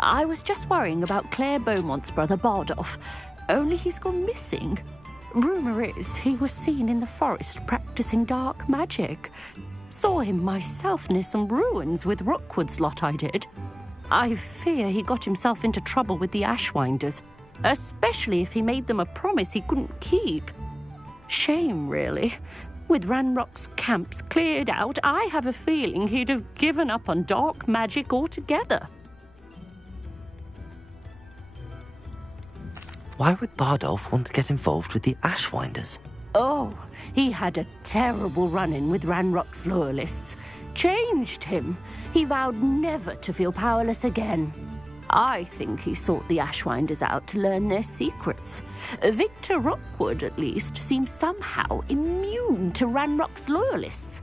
I was just worrying about Claire Beaumont's brother Bardolph. Only he's gone missing. Rumour is he was seen in the forest practicing dark magic. Saw him myself near some ruins with Rookwood's lot I did. I fear he got himself into trouble with the Ashwinders, especially if he made them a promise he couldn't keep. Shame, really. With Ranrock's camps cleared out, I have a feeling he'd have given up on dark magic altogether. Why would Bardolph want to get involved with the Ashwinders? Oh, he had a terrible run-in with Ranrock's loyalists. Changed him. He vowed never to feel powerless again. I think he sought the Ashwinders out to learn their secrets. Victor Rookwood, at least, seems somehow immune to Ranrock's loyalists.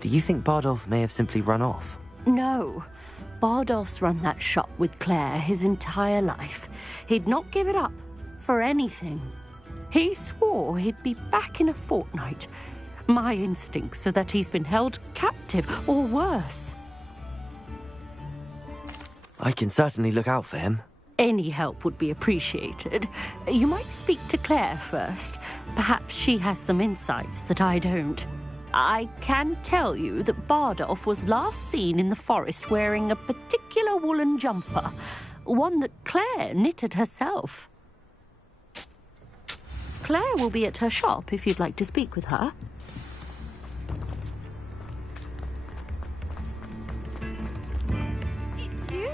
Do you think Bardolph may have simply run off? No. Bardolph's run that shop with Claire his entire life. He'd not give it up for anything. He swore he'd be back in a fortnight. My instincts are that he's been held captive, or worse. I can certainly look out for him. Any help would be appreciated. You might speak to Claire first. Perhaps she has some insights that I don't. I can tell you that Bardolph was last seen in the forest wearing a particular woolen jumper, one that Claire knitted herself. Claire will be at her shop if you'd like to speak with her. It's you?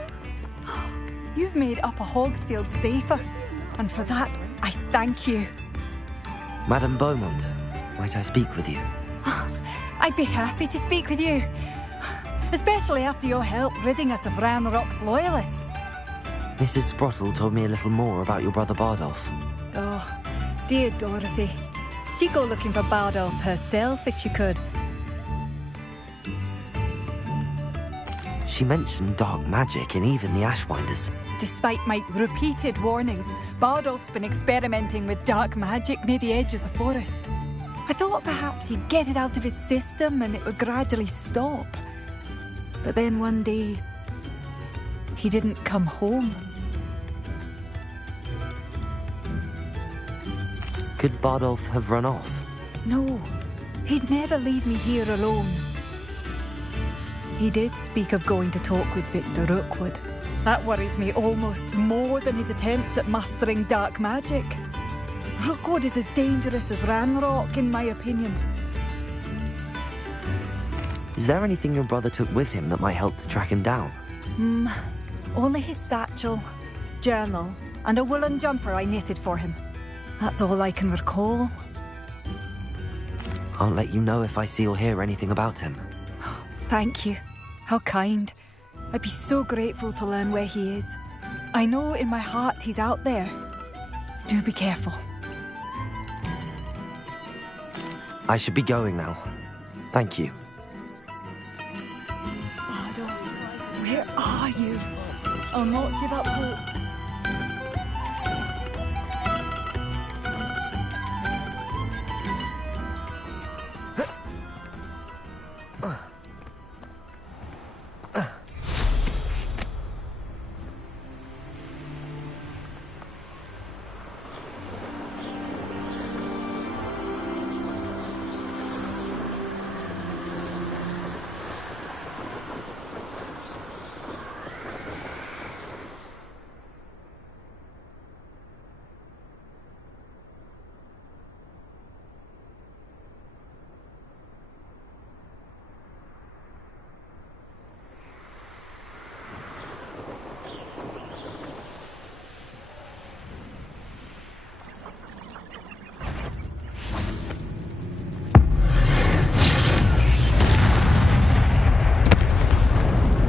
You've made Upper Hogsfield safer, and for that, I thank you. Madame Beaumont, might I speak with you? I'd be happy to speak with you, especially after your help ridding us of Ranrock's loyalists. Mrs. Sprottle told me a little more about your brother Bardolph. Oh, dear Dorothy. She'd go looking for Bardolph herself if she could. She mentioned dark magic in even the Ashwinders. Despite my repeated warnings, Bardolph's been experimenting with dark magic near the edge of the forest. I thought perhaps he'd get it out of his system and it would gradually stop. But then one day, he didn't come home. Could Bardolph have run off? No, he'd never leave me here alone. He did speak of going to talk with Victor Rookwood. That worries me almost more than his attempts at mastering dark magic. Rookwood is as dangerous as Ranrock, in my opinion. Is there anything your brother took with him that might help to track him down? Only his satchel, journal, and a woolen jumper I knitted for him. That's all I can recall. I'll let you know if I see or hear anything about him. Thank you. How kind. I'd be so grateful to learn where he is. I know in my heart he's out there. Do be careful. I should be going now. Thank you. Bardolph, where are you? I'll not give up hope.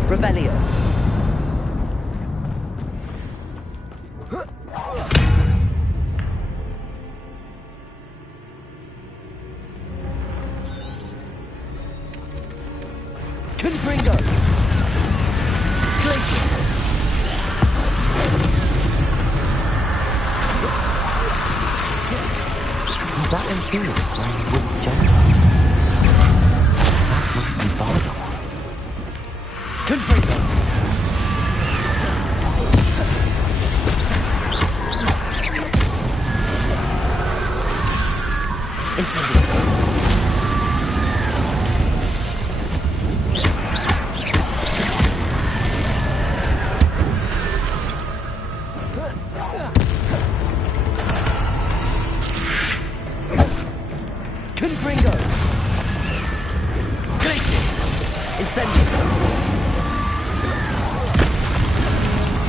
Revelio. Confringo! Glacius! Is that Imperius wearing a wooden jumper? That must be Bardoff. Confringo! Incendio! Confringo! Glacius! Incendio!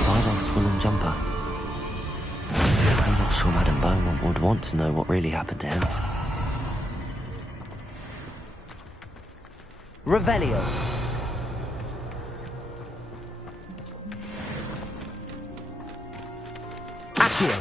Bardoff's woolen jumper. I'm not sure Madame Beaumont would want to know what really happened to him. Revelio. Accio.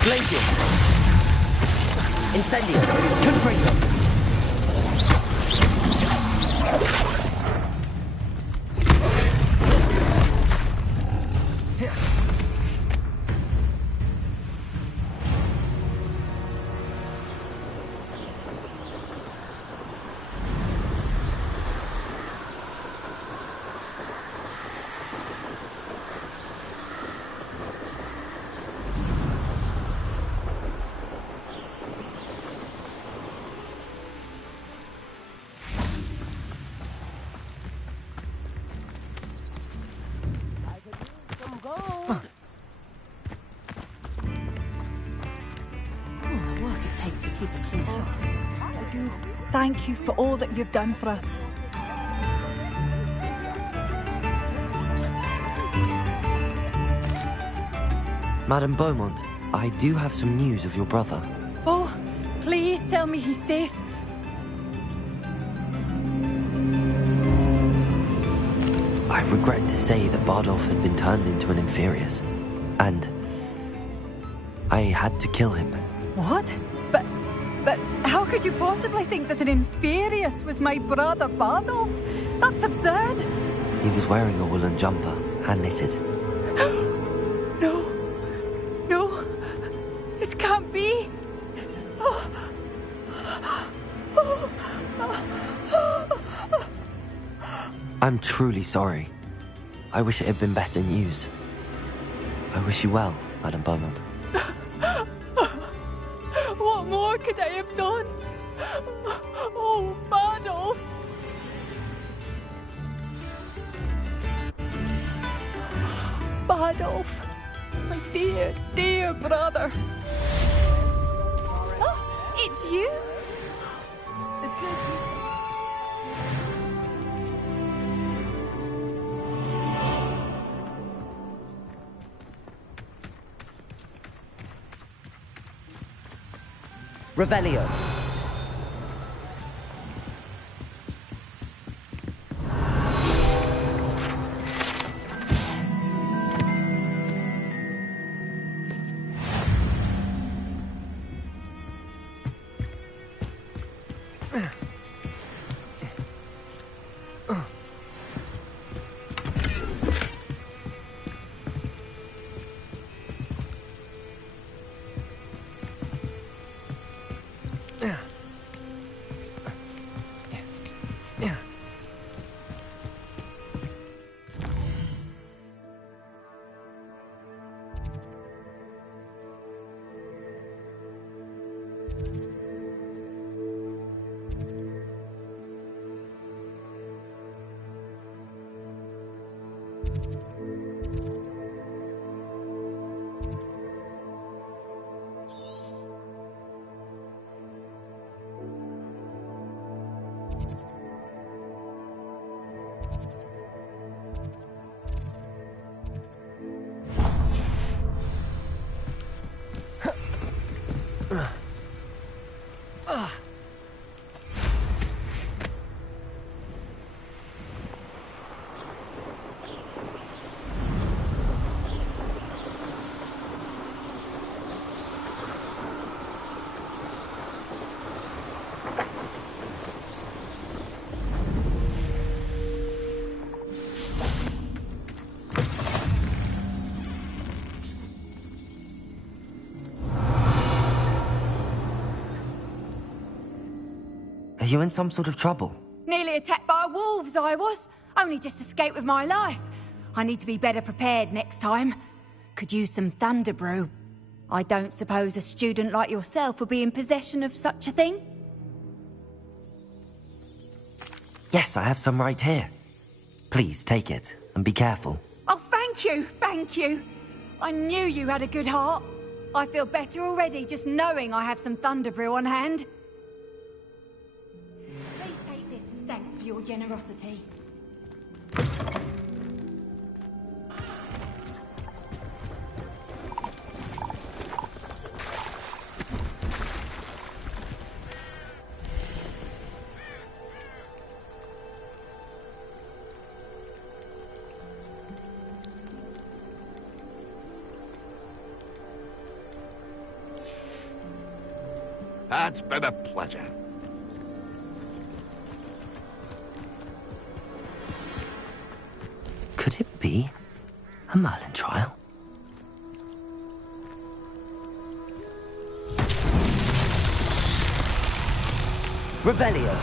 Glacius! Incendio! Confringo! Thank you for all that you've done for us. Madame Beaumont, I do have some news of your brother. Oh, please tell me he's safe. I regret to say that Bardoff had been turned into an Imperius, and I had to kill him. What? But how could you possibly think that an Inferius was my brother Bardoff? That's absurd. He was wearing a woolen jumper, hand-knitted. No, this can't be. I'm truly sorry. I wish it had been better news. I wish you well, Madame Beaumont. What more could I have done? Oh, Bardoff! Bardoff, my dear, dear brother. Oh, it's you? Revelio. you in some sort of trouble? Nearly attacked by wolves, I was. Only just escaped with my life. I need to be better prepared next time. Could use some thunder brew. I don't suppose a student like yourself would be in possession of such a thing? Yes, I have some right here. Please take it, and be careful. Oh, thank you, thank you. I knew you had a good heart. I feel better already just knowing I have some thunder brew on hand. Please take this as thanks for your generosity. It's been a pleasure. Could it be a Merlin trial? Revelio.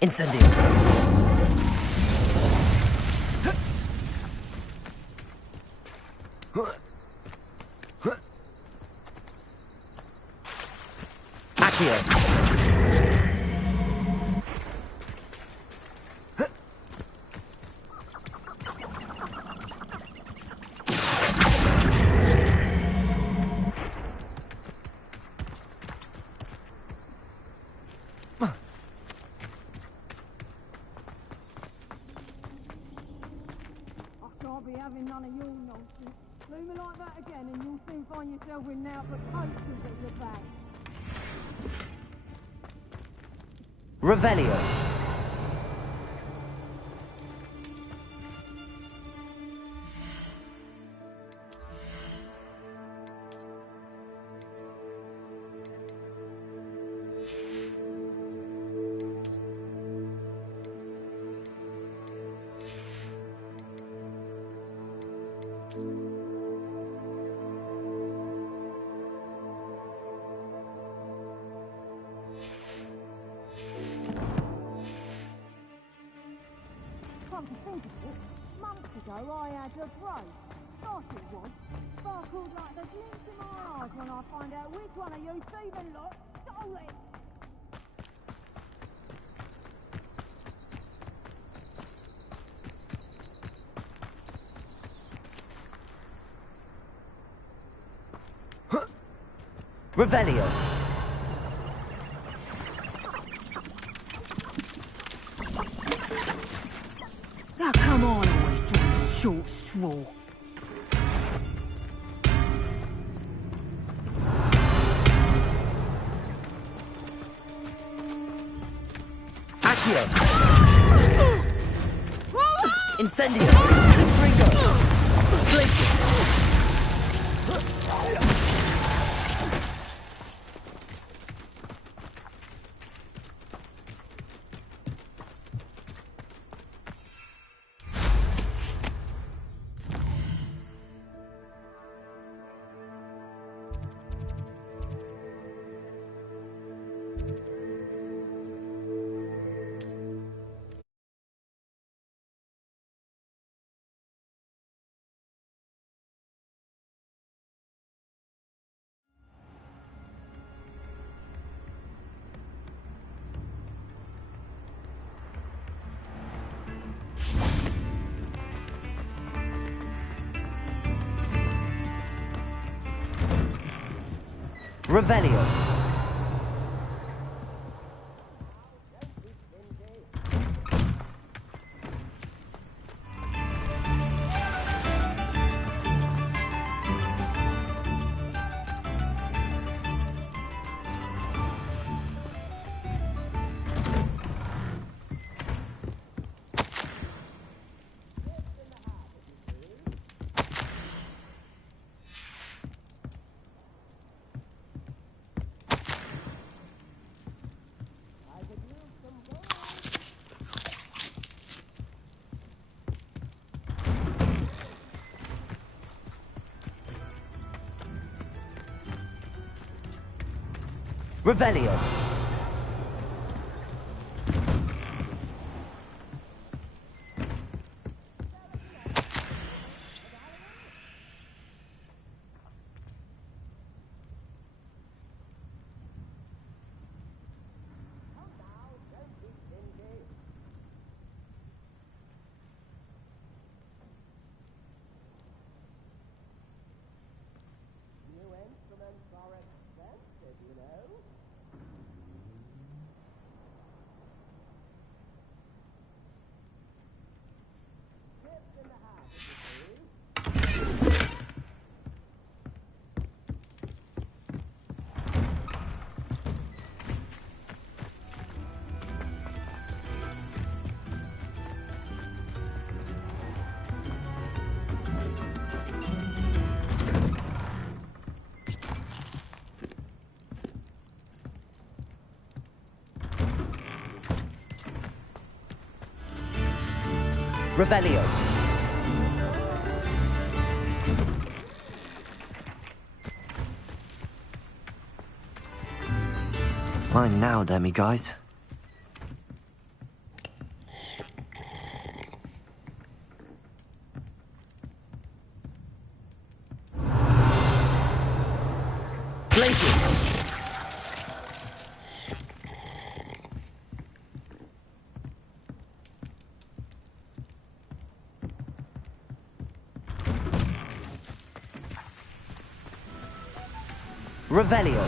Incendio. Accio. None of your nonsense. Leave me like that again and you'll soon find yourself with now but posters at your back. Revelio. Come to think of it, months ago I had a break. Thought it was. Sparkled like the glints in my eyes when I find out which one of you thieving lot stole it. Revelio. Now come on, always draw the short straw. Accio. Incendio. Confringo. Glacius. Revelio. Revelio. New instruments are expensive, you know. Tips in the house, you see. Revelio. Mine now, demi guys. Glaciers. Revelio.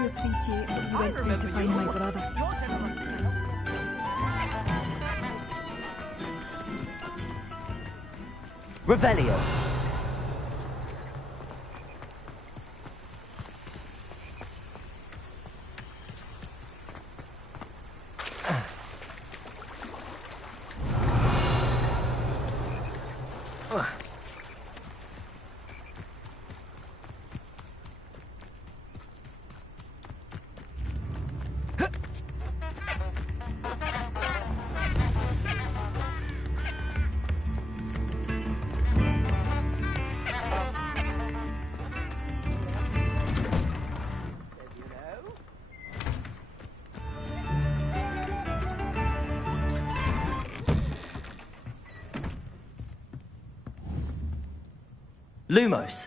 Appreciate what you went through to find my brother. Revelio. Lumos.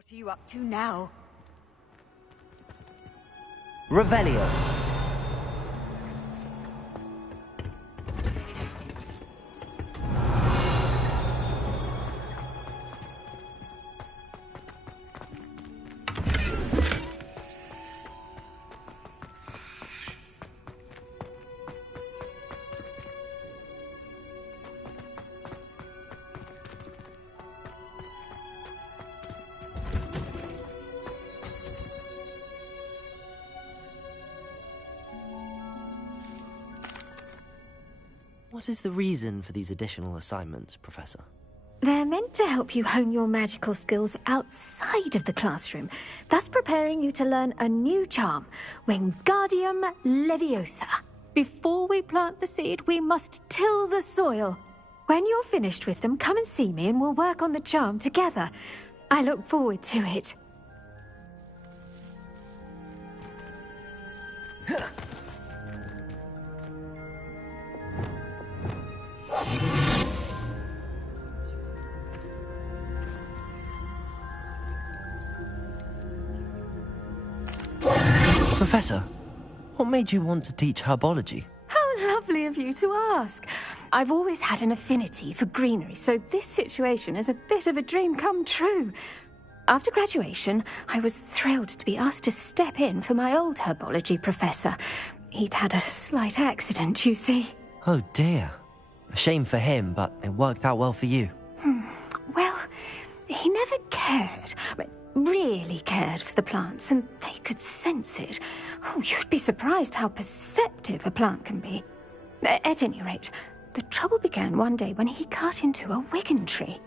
What are you up to now? Revelio. What is the reason for these additional assignments, Professor? They're meant to help you hone your magical skills outside of the classroom, thus preparing you to learn a new charm, Wingardium Leviosa. Before we plant the seed, we must till the soil. When you're finished with them, come and see me and we'll work on the charm together. I look forward to it. Professor, what made you want to teach herbology? How lovely of you to ask. I've always had an affinity for greenery, so this situation is a bit of a dream come true. After graduation, I was thrilled to be asked to step in for my old herbology professor. He'd had a slight accident, you see. Oh dear. A shame for him, but it worked out well for you. Well, he never cared, really cared for the plants, and they could sense it. Oh, you'd be surprised how perceptive a plant can be. At any rate, the trouble began one day when he cut into a wigan tree.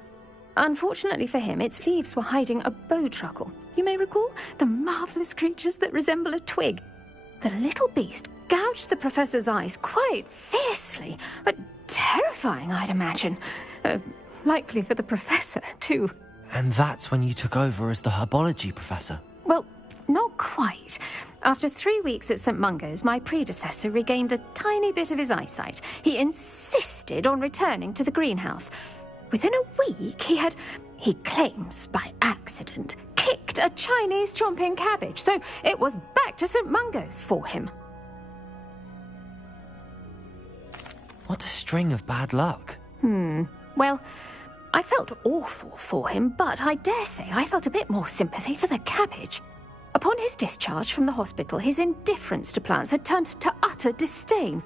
Unfortunately for him, its leaves were hiding a bowtruckle. You may recall the marvellous creatures that resemble a twig. The little beast gouged the professor's eyes quite fiercely, but terrifying, I'd imagine. Likely for the professor, too. And that's when you took over as the herbology professor? Well, not quite. After 3 weeks at St. Mungo's, my predecessor regained a tiny bit of his eyesight. He insisted on returning to the greenhouse. Within a week, he claims by accident, kicked a Chinese chomping cabbage, so it was back to St. Mungo's for him. What a string of bad luck. Well, I felt awful for him, but I dare say I felt a bit more sympathy for the cabbage. Upon his discharge from the hospital, his indifference to plants had turned to utter disdain.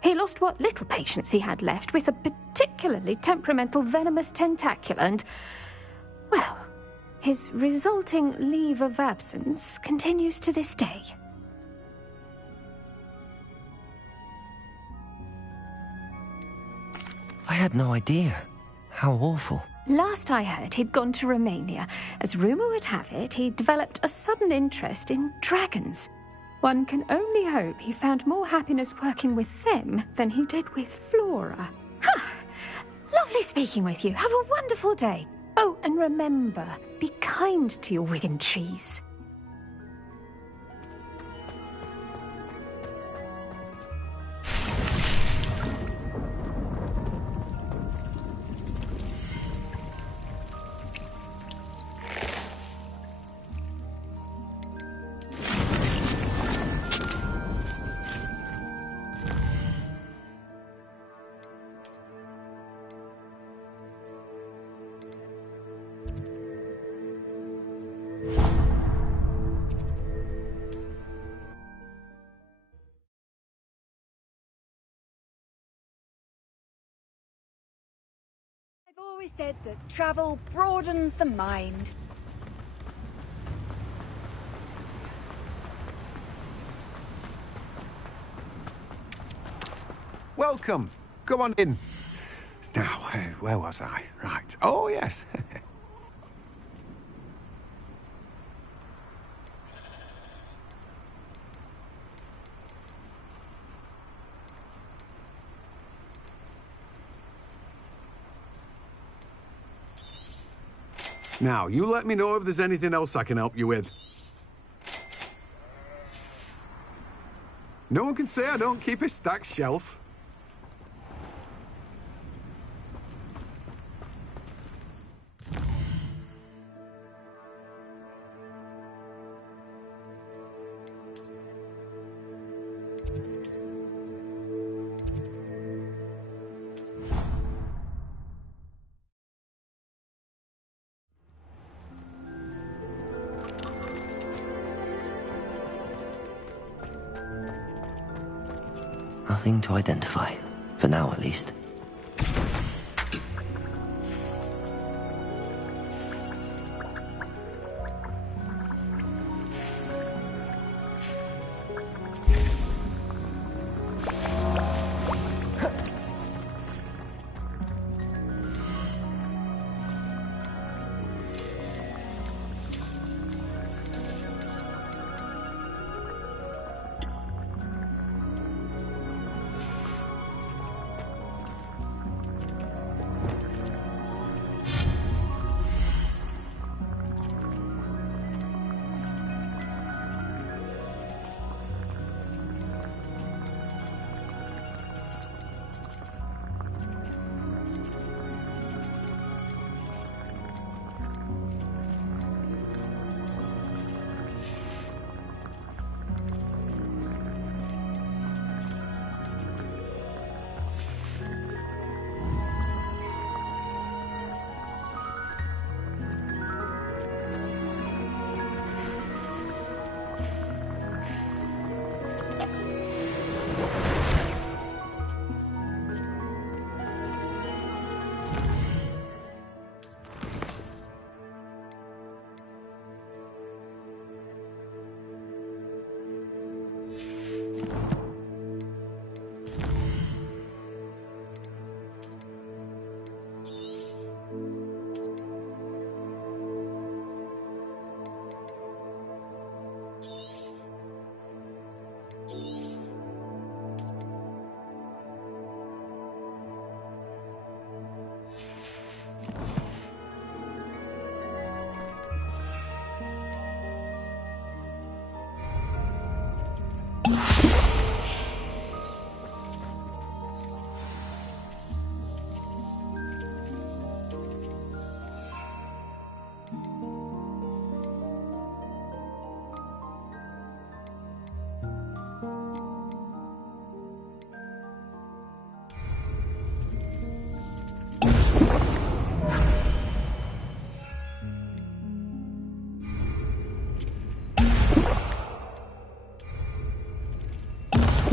He lost what little patience he had left with a particularly temperamental venomous tentacula and, well, his resulting leave of absence continues to this day. I had no idea. How awful. Last I heard, he'd gone to Romania. As rumour would have it, he developed a sudden interest in dragons. One can only hope he found more happiness working with them than he did with Flora. Lovely speaking with you. Have a wonderful day. Oh, and remember, be kind to your wigan trees. I've always said that travel broadens the mind. Welcome. Come on in. Now, where was I? Right. Oh, yes. Now, you let me know if there's anything else I can help you with. No one can say I don't keep a stacked shelf. Nothing to identify. For now, at least.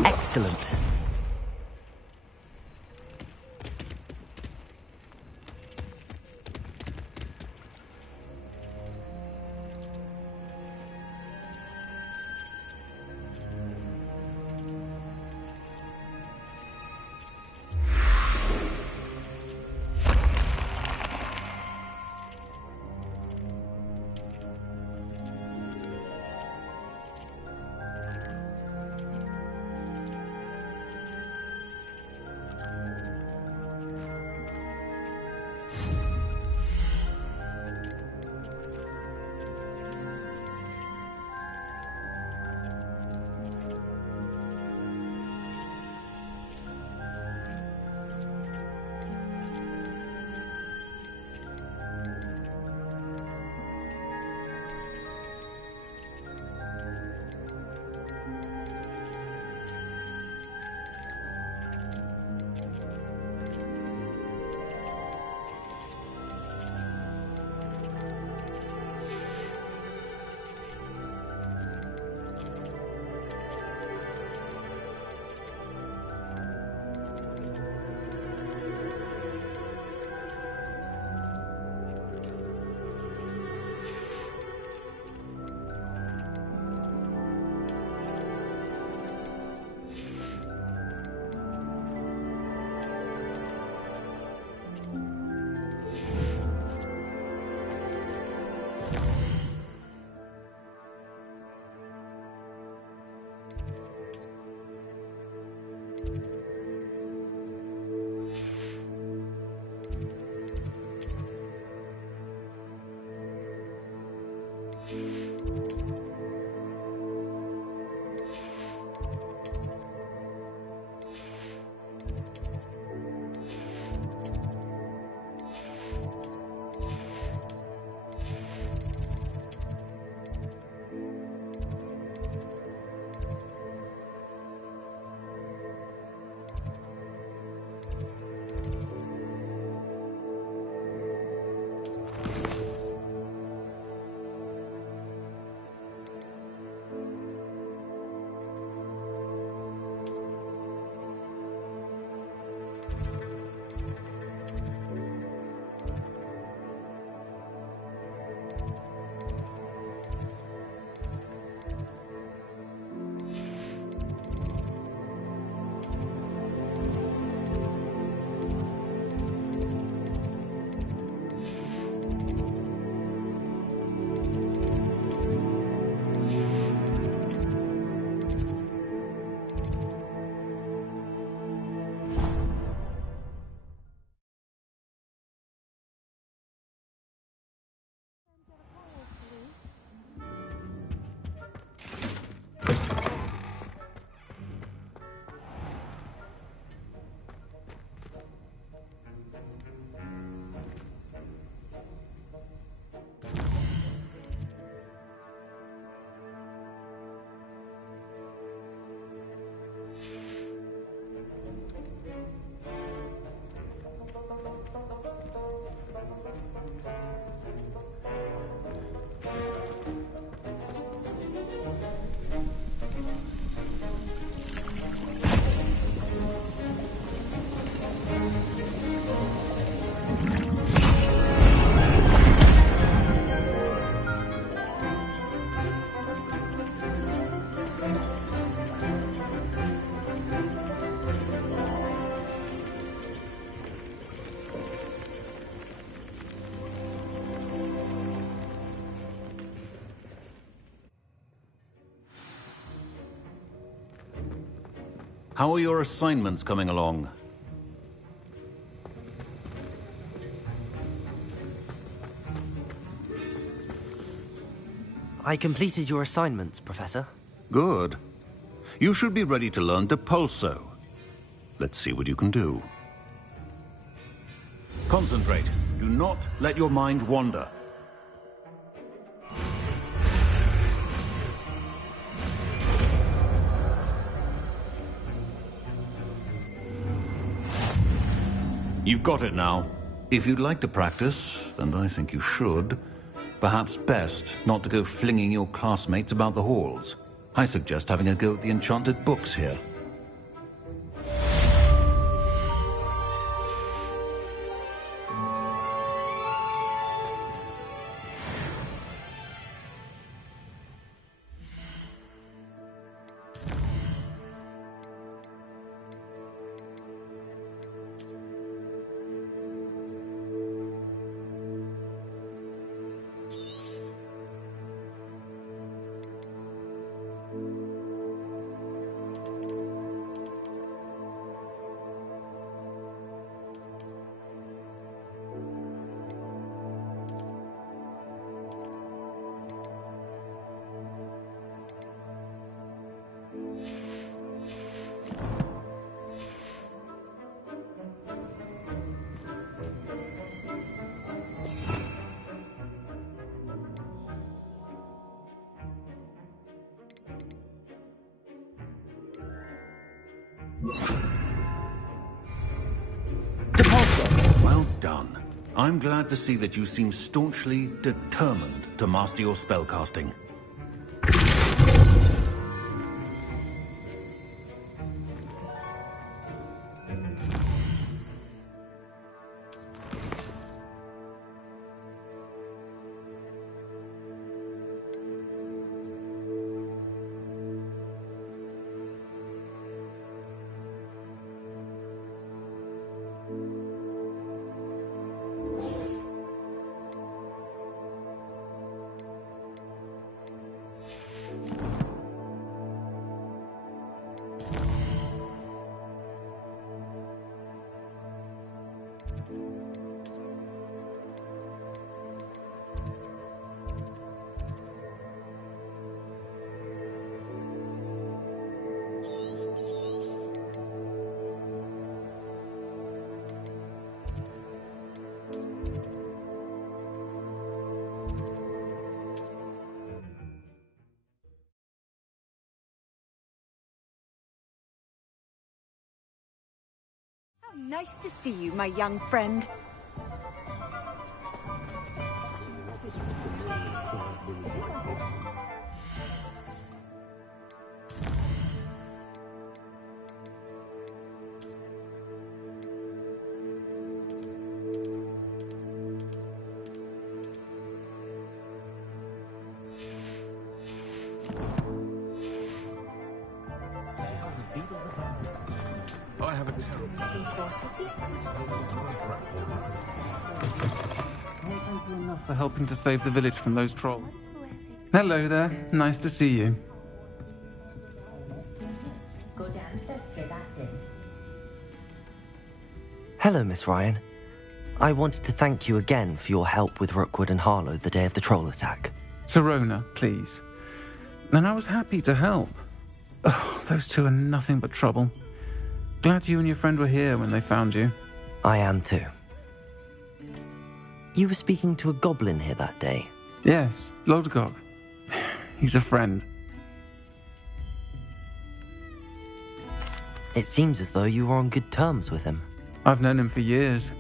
Excellent. How are your assignments coming along? I completed your assignments, Professor. Good. You should be ready to learn Depulso. Let's see what you can do. Concentrate. Do not let your mind wander. You've got it now. If you'd like to practice, and I think you should, perhaps best not to go flinging your classmates about the halls. I suggest having a go at the enchanted books here. Well done. I'm glad to see that you seem staunchly determined to master your spellcasting. Nice to see you, my young friend. I have a terrible... Thank you enough for helping to save the village from those trolls. Hello there. Nice to see you. Hello, Miss Ryan. I wanted to thank you again for your help with Rookwood and Harlow the day of the troll attack. Serona, please. And I was happy to help. Oh, those two are nothing but trouble. Glad you and your friend were here when they found you. I am too. You were speaking to a goblin here that day. Yes, Lodgok. He's a friend. It seems as though you were on good terms with him. I've known him for years.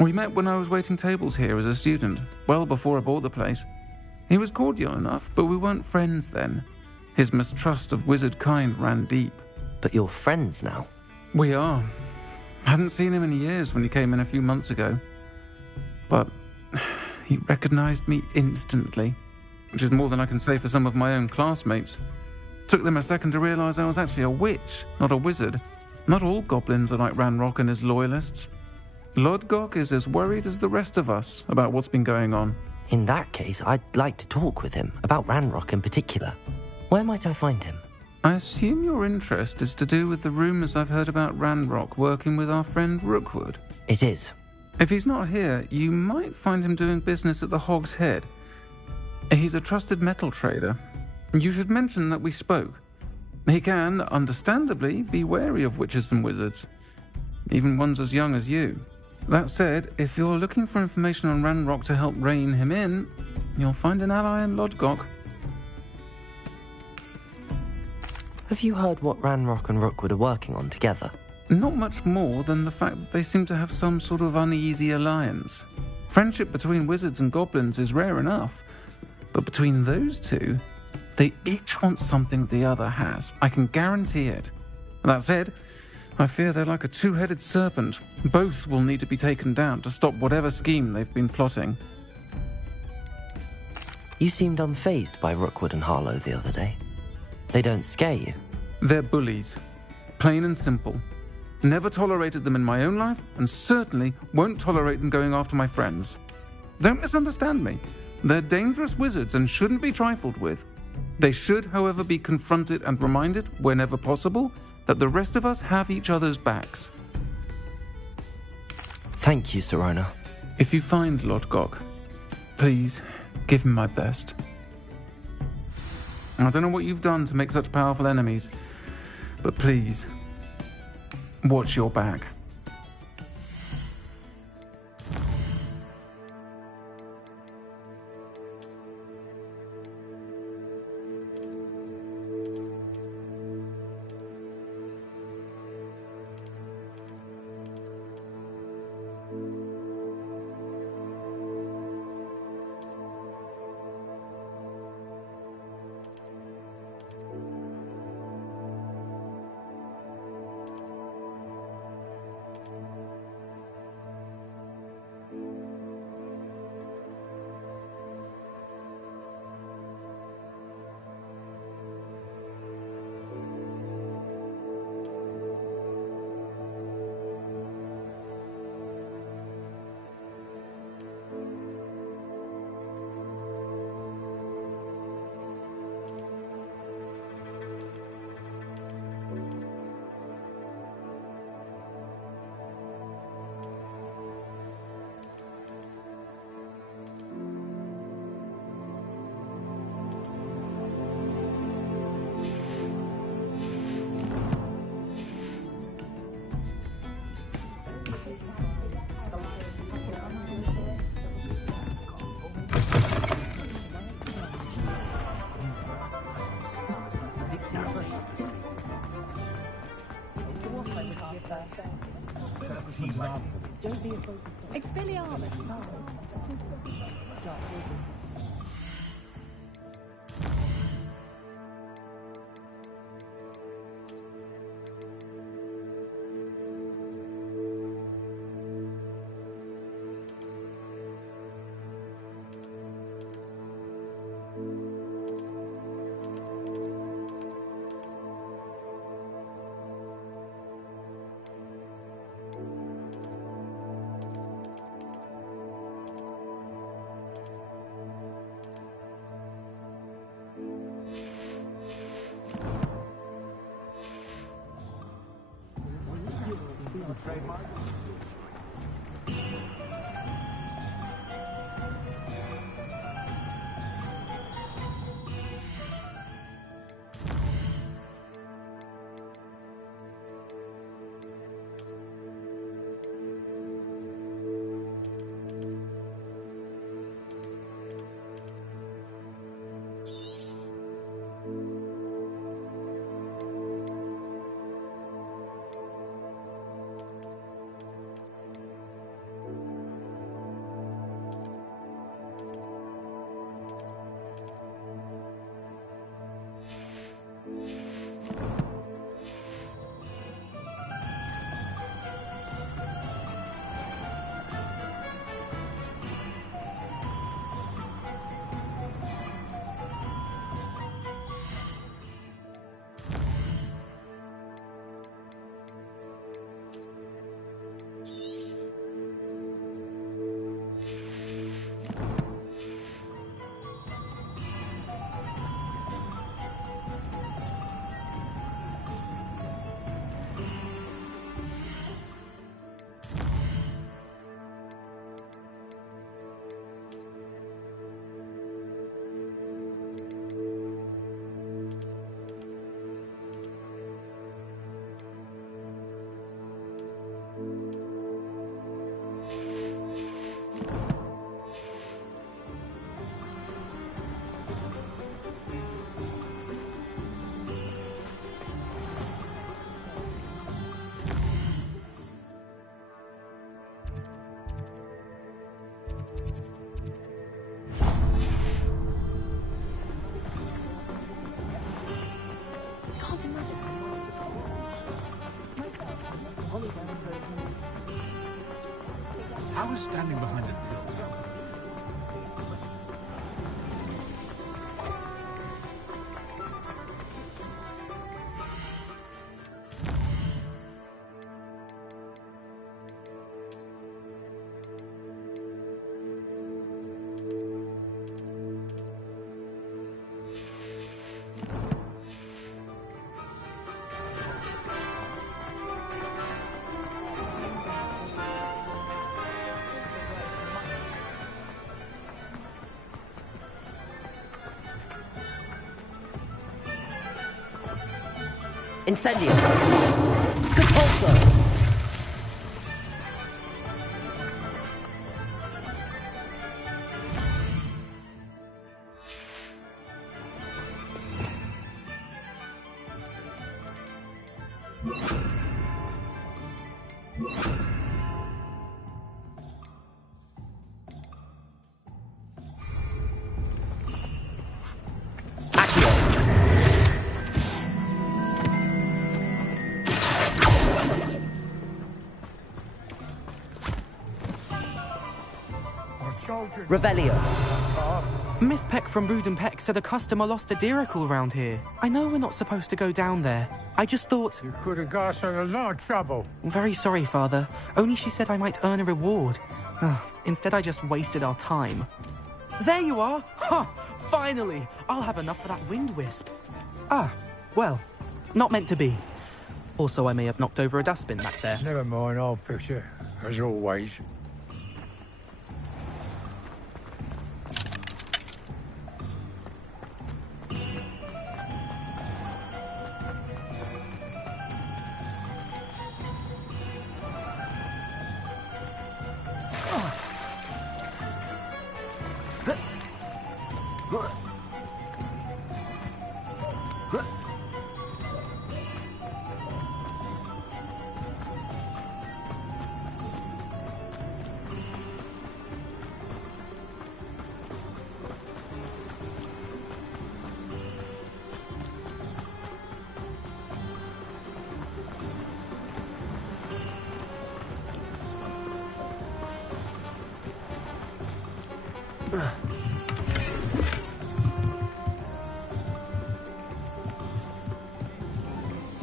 We met when I was waiting tables here as a student, well before I bought the place. He was cordial enough, but we weren't friends then. His mistrust of wizard kind ran deep. But you're friends now? We are. Hadn't seen him in years when he came in a few months ago. But he recognized me instantly, which is more than I can say for some of my own classmates. Took them a second to realize I was actually a witch, not a wizard. Not all goblins are like Ranrock and his loyalists. Lodgok is as worried as the rest of us about what's been going on. In that case, I'd like to talk with him, about Ranrock in particular. Where might I find him? I assume your interest is to do with the rumours I've heard about Ranrock working with our friend Rookwood. It is. If he's not here, you might find him doing business at the Hog's Head. He's a trusted metal trader. You should mention that we spoke. He can, understandably, be wary of witches and wizards, even ones as young as you. That said, if you're looking for information on Ranrock to help rein him in, you'll find an ally in Lodgok. Have you heard what Ranrock and Rookwood are working on together? Not much more than the fact that they seem to have some sort of uneasy alliance. Friendship between wizards and goblins is rare enough, but between those two, they each want something the other has. I can guarantee it. That said, I fear they're like a two-headed serpent. Both will need to be taken down to stop whatever scheme they've been plotting. You seemed unfazed by Rookwood and Harlow the other day. They don't scare you. They're bullies. Plain and simple. Never tolerated them in my own life, and certainly won't tolerate them going after my friends. Don't misunderstand me. They're dangerous wizards and shouldn't be trifled with. They should, however, be confronted and reminded, whenever possible, that the rest of us have each other's backs. Thank you, Sirona. If you find Lodgok, please give him my best. I don't know what you've done to make such powerful enemies, but please, watch your back. Expelliarmus. Who's standing behind it? Incendio. Catapulso. Revelio. Miss Peck from Brood and Peck said a customer lost a diricle round here. I know we're not supposed to go down there. I just thought... You could have got us in a lot of trouble. I'm very sorry, Father. Only she said I might earn a reward. Instead, I just wasted our time. There you are! Ha! Finally! I'll have enough for that wind wisp. Ah, well, not meant to be. Also, I may have knocked over a dustbin back there. Never mind, I'll fix it, as always.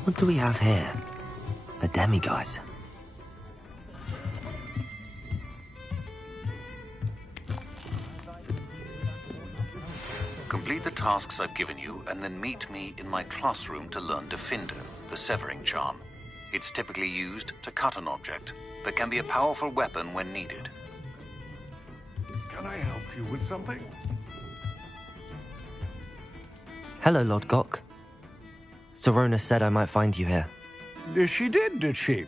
What do we have here? A demiguise. Complete the tasks I've given you, and then meet me in my classroom to learn Defindo, the severing charm. It's typically used to cut an object, but can be a powerful weapon when needed. Can I help you with something? Hello, Lord Gok. Sirona said I might find you here. She did she?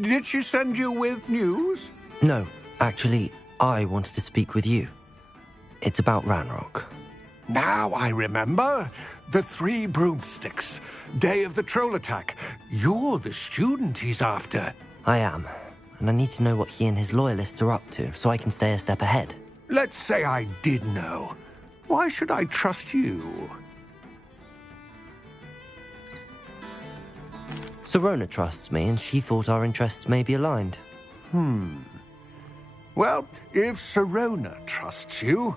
Did she send you with news? No, actually, I wanted to speak with you. It's about Ranrock. Now I remember. The 3 broomsticks. Day of the troll attack. You're the student he's after. I am, and I need to know what he and his loyalists are up to, so I can stay a step ahead. Let's say I did know. Why should I trust you? Sirona trusts me, and she thought our interests may be aligned. Well, if Sirona trusts you,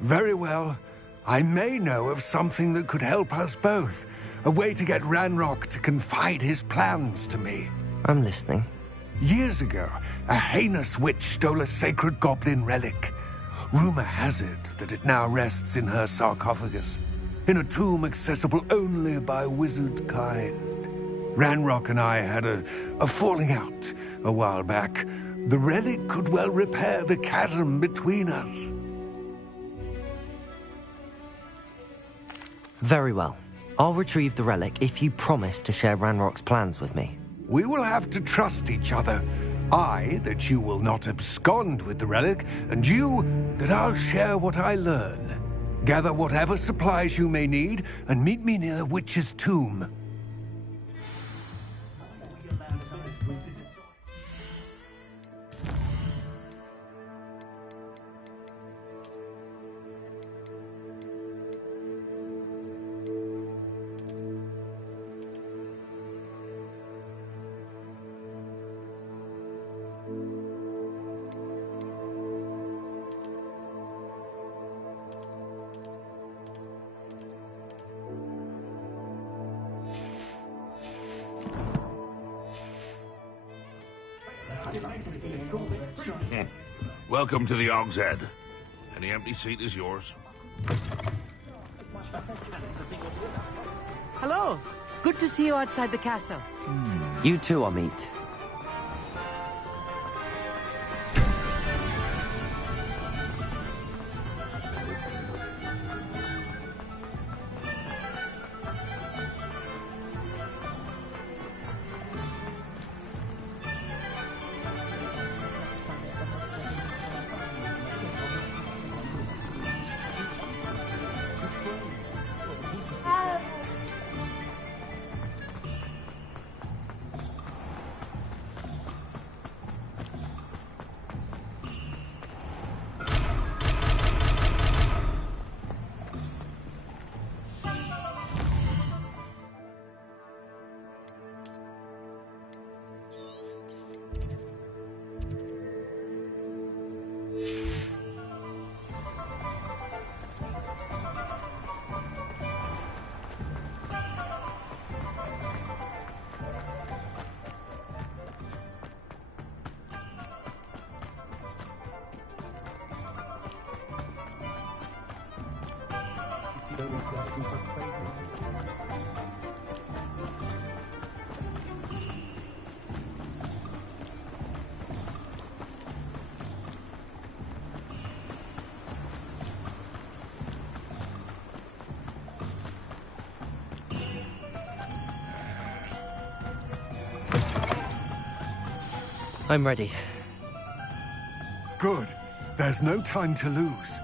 very well. I may know of something that could help us both. A way to get Ranrock to confide his plans to me. I'm listening. Years ago, a heinous witch stole a sacred goblin relic. Rumor has it that it now rests in her sarcophagus, in a tomb accessible only by wizard kind. Ranrock and I had a falling out a while back. The relic could well repair the chasm between us. Very well. I'll retrieve the relic if you promise to share Ranrock's plans with me. We will have to trust each other. I, that you will not abscond with the relic, and you, that I'll share what I learn. Gather whatever supplies you may need, and meet me near the witch's tomb. Welcome to the Og's Head. Any empty seat is yours. Hello. Good to see you outside the castle. You too, Amit. I'm ready. Good. There's no time to lose.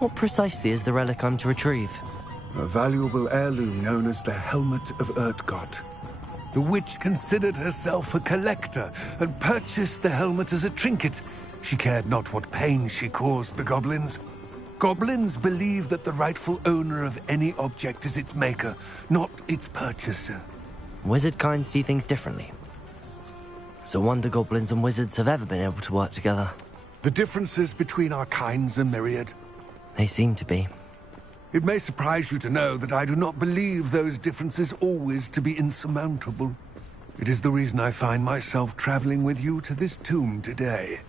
What precisely is the relic I'm to retrieve? A valuable heirloom known as the Helmet of Urtgott. The witch considered herself a collector and purchased the helmet as a trinket. She cared not what pain she caused the goblins. Goblins believe that the rightful owner of any object is its maker, not its purchaser. Wizard kind see things differently. It's a wonder goblins and wizards have ever been able to work together. The differences between our kinds are myriad. They seem to be. It may surprise you to know that I do not believe those differences always to be insurmountable. It is the reason I find myself traveling with you to this tomb today.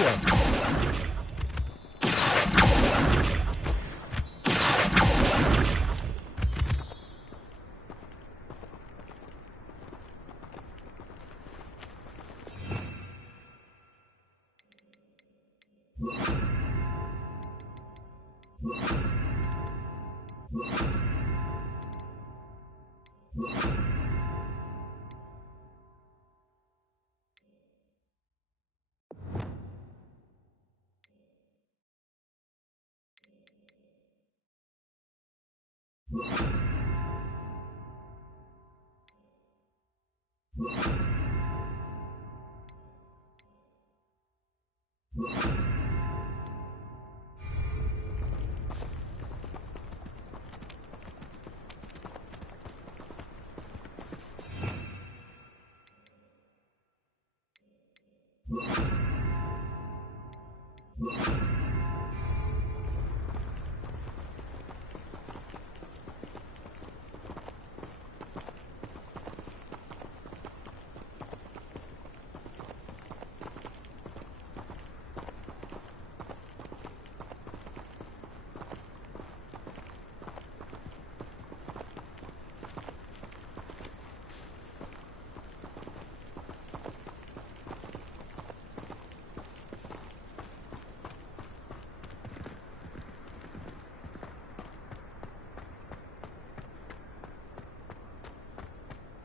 Accio!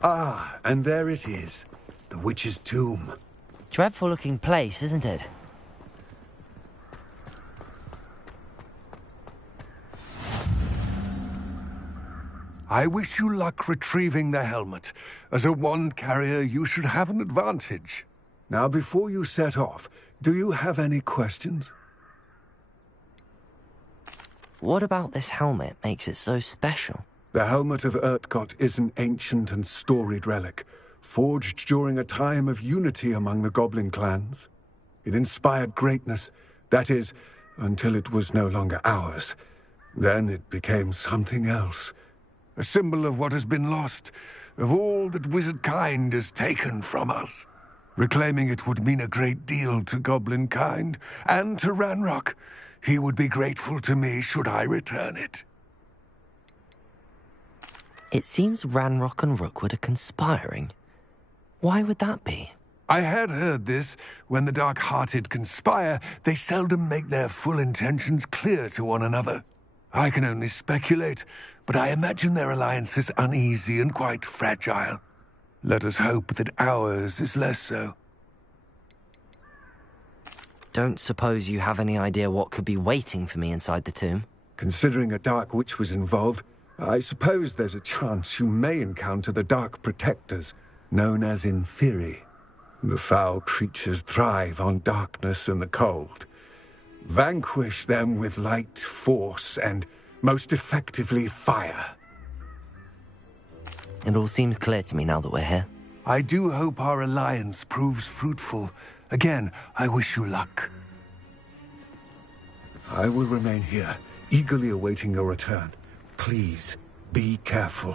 Ah, and there it is. The witch's tomb. Dreadful looking place, isn't it? I wish you luck retrieving the helmet. As a wand carrier, you should have an advantage. Now, before you set off, do you have any questions? What about this helmet makes it so special? The helmet of Urtkot is an ancient and storied relic, forged during a time of unity among the goblin clans. It inspired greatness, that is, until it was no longer ours. Then it became something else. A symbol of what has been lost, of all that wizard kind has taken from us. Reclaiming it would mean a great deal to goblin kind, and to Ranrock. He would be grateful to me should I return it. It seems Ranrock and Rookwood are conspiring. Why would that be? I had heard this. When the dark-hearted conspire, they seldom make their full intentions clear to one another. I can only speculate, but I imagine their alliance is uneasy and quite fragile. Let us hope that ours is less so. Don't suppose you have any idea what could be waiting for me inside the tomb? Considering a dark witch was involved, I suppose there's a chance you may encounter the Dark Protectors, known as Inferi. The foul creatures thrive on darkness and the cold. Vanquish them with light, force, and, most effectively, fire. It all seems clear to me now that we're here. I do hope our alliance proves fruitful. Again, I wish you luck. I will remain here, eagerly awaiting your return. Please, be careful.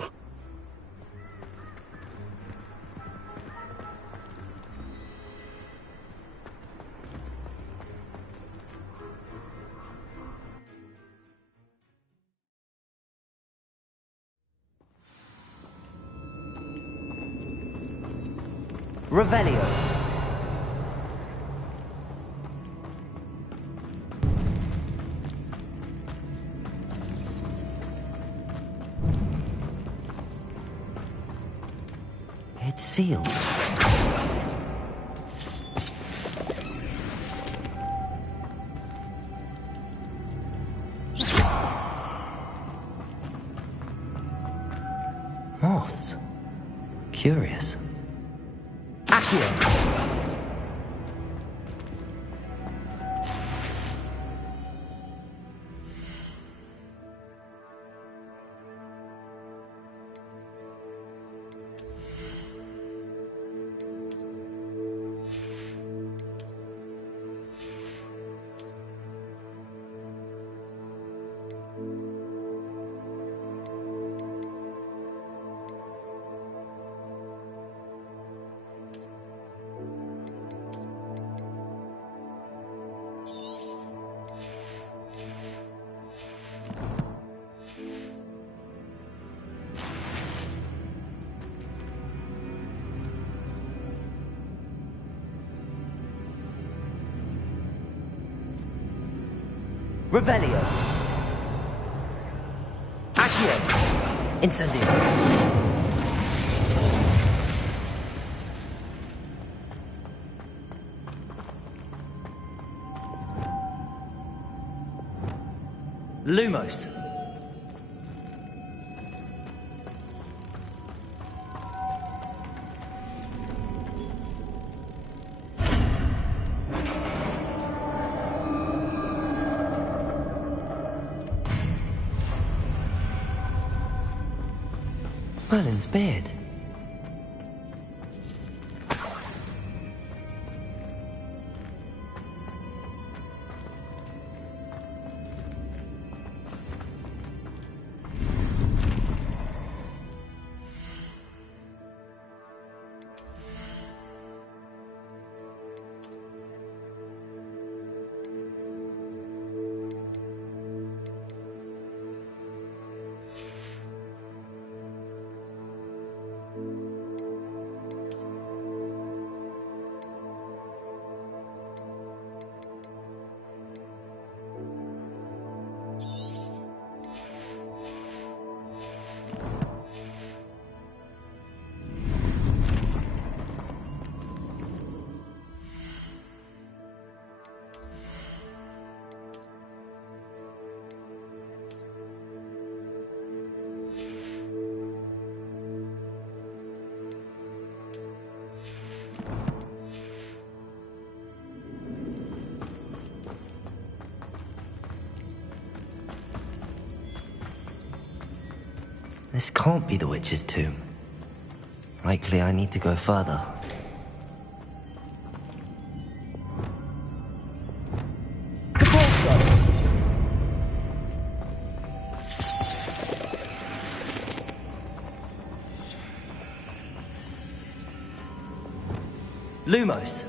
Revelio. It's sealed. Moths. Curious. Accio. Revelio. Accio. Incendio. Lumos. Merlin's beard. This can't be the witch's tomb. Likely I need to go further. Lumos.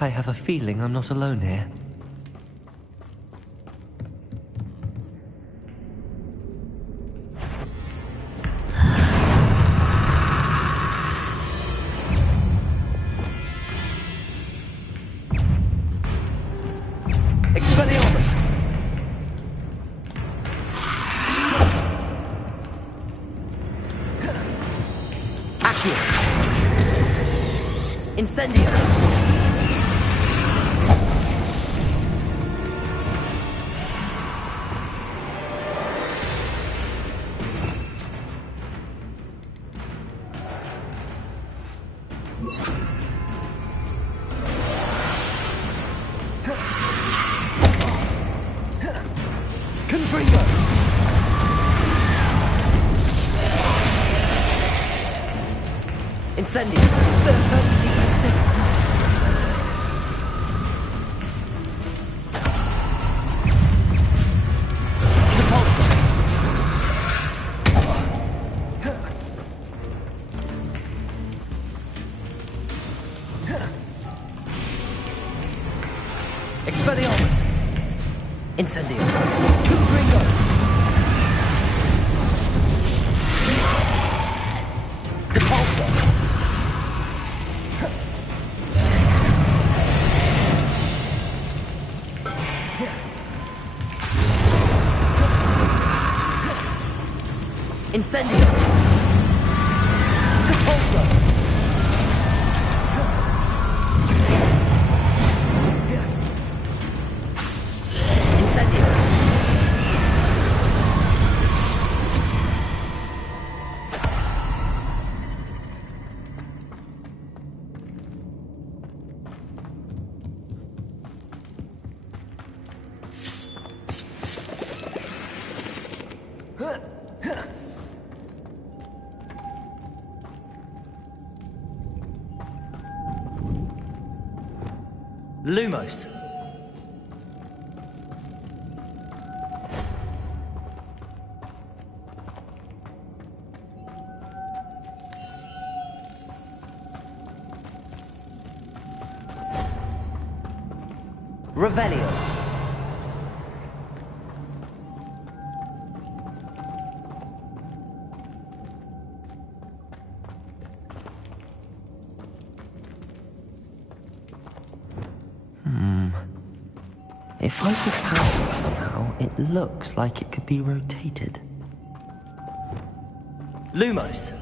I have a feeling I'm not alone here. Expelliarmus! Accio! Incendio! Incendio! They're certainly persistent. Depulso! Expelliarmus! Incendio! Confringo! Depulso! Incendio! Depulso! Incendio! Lumos. Revelio. If I could power it somehow, it looks like it could be rotated. Lumos.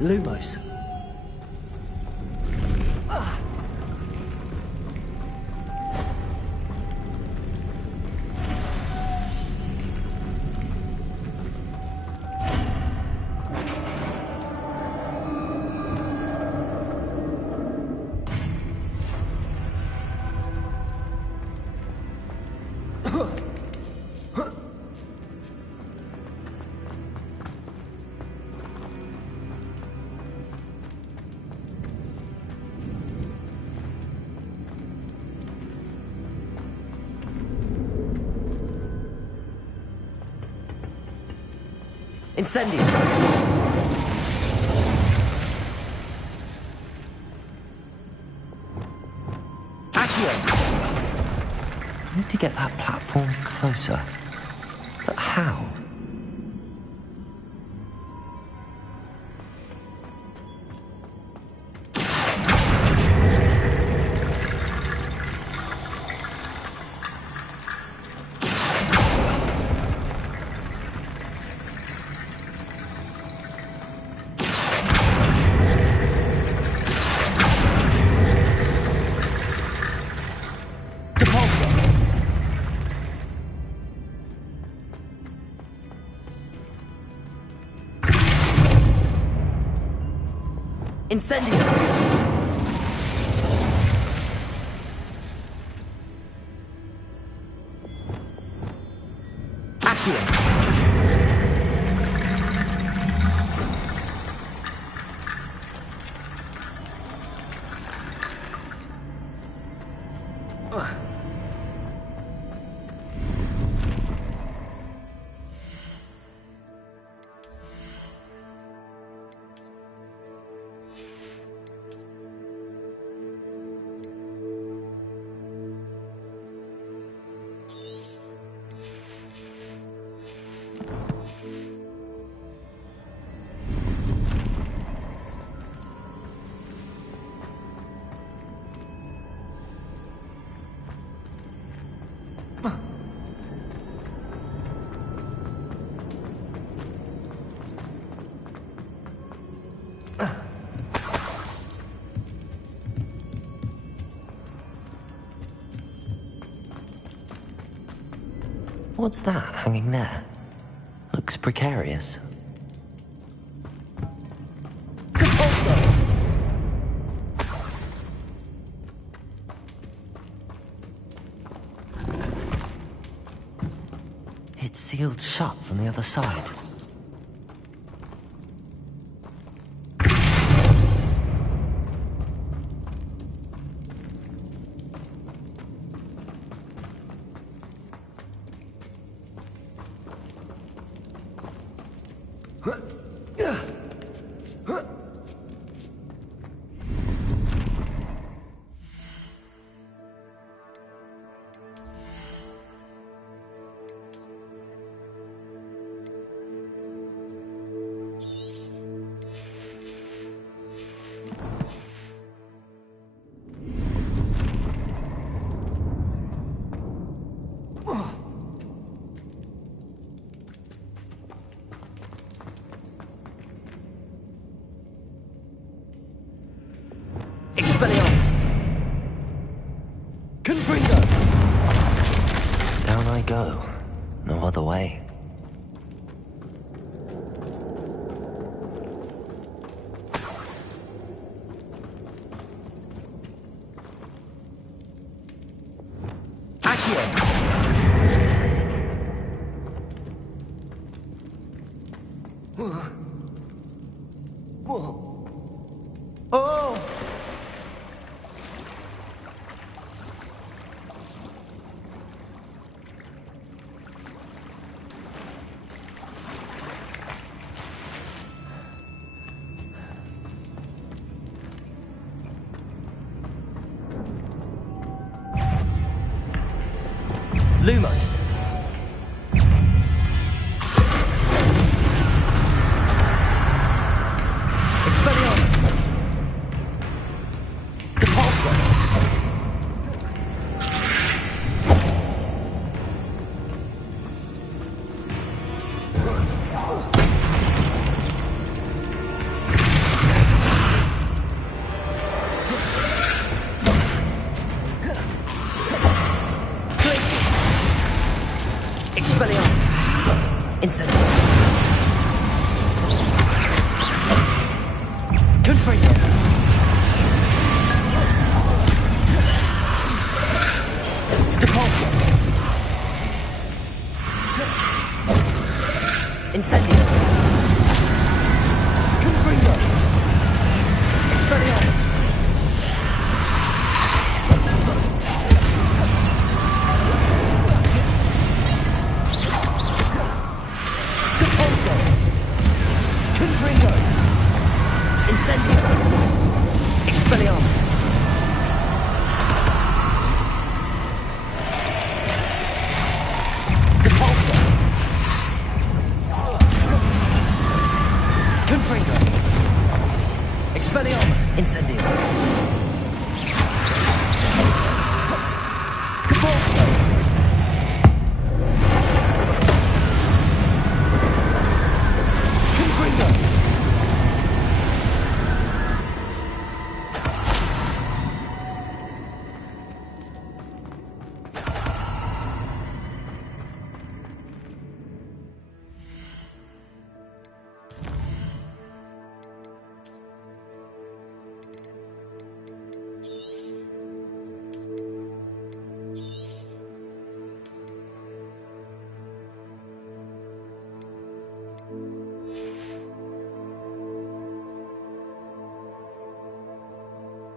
Lumos. Incendio. Accio. I need to get that platform closer. But how? Incendio! Accio! What's that hanging there? Looks precarious. It's sealed shut from the other side. Down I go. No other way. Oh! Lumos. Expelliarmus. Depulso. Expelliarmus. Incendio. Confringo. Depulso. Incendio. Confringo. Expelliarmus. Depulso. Confringo. Incendio. Expelliarmus. Depulso. Confringo. Expelliarmus. Incendio.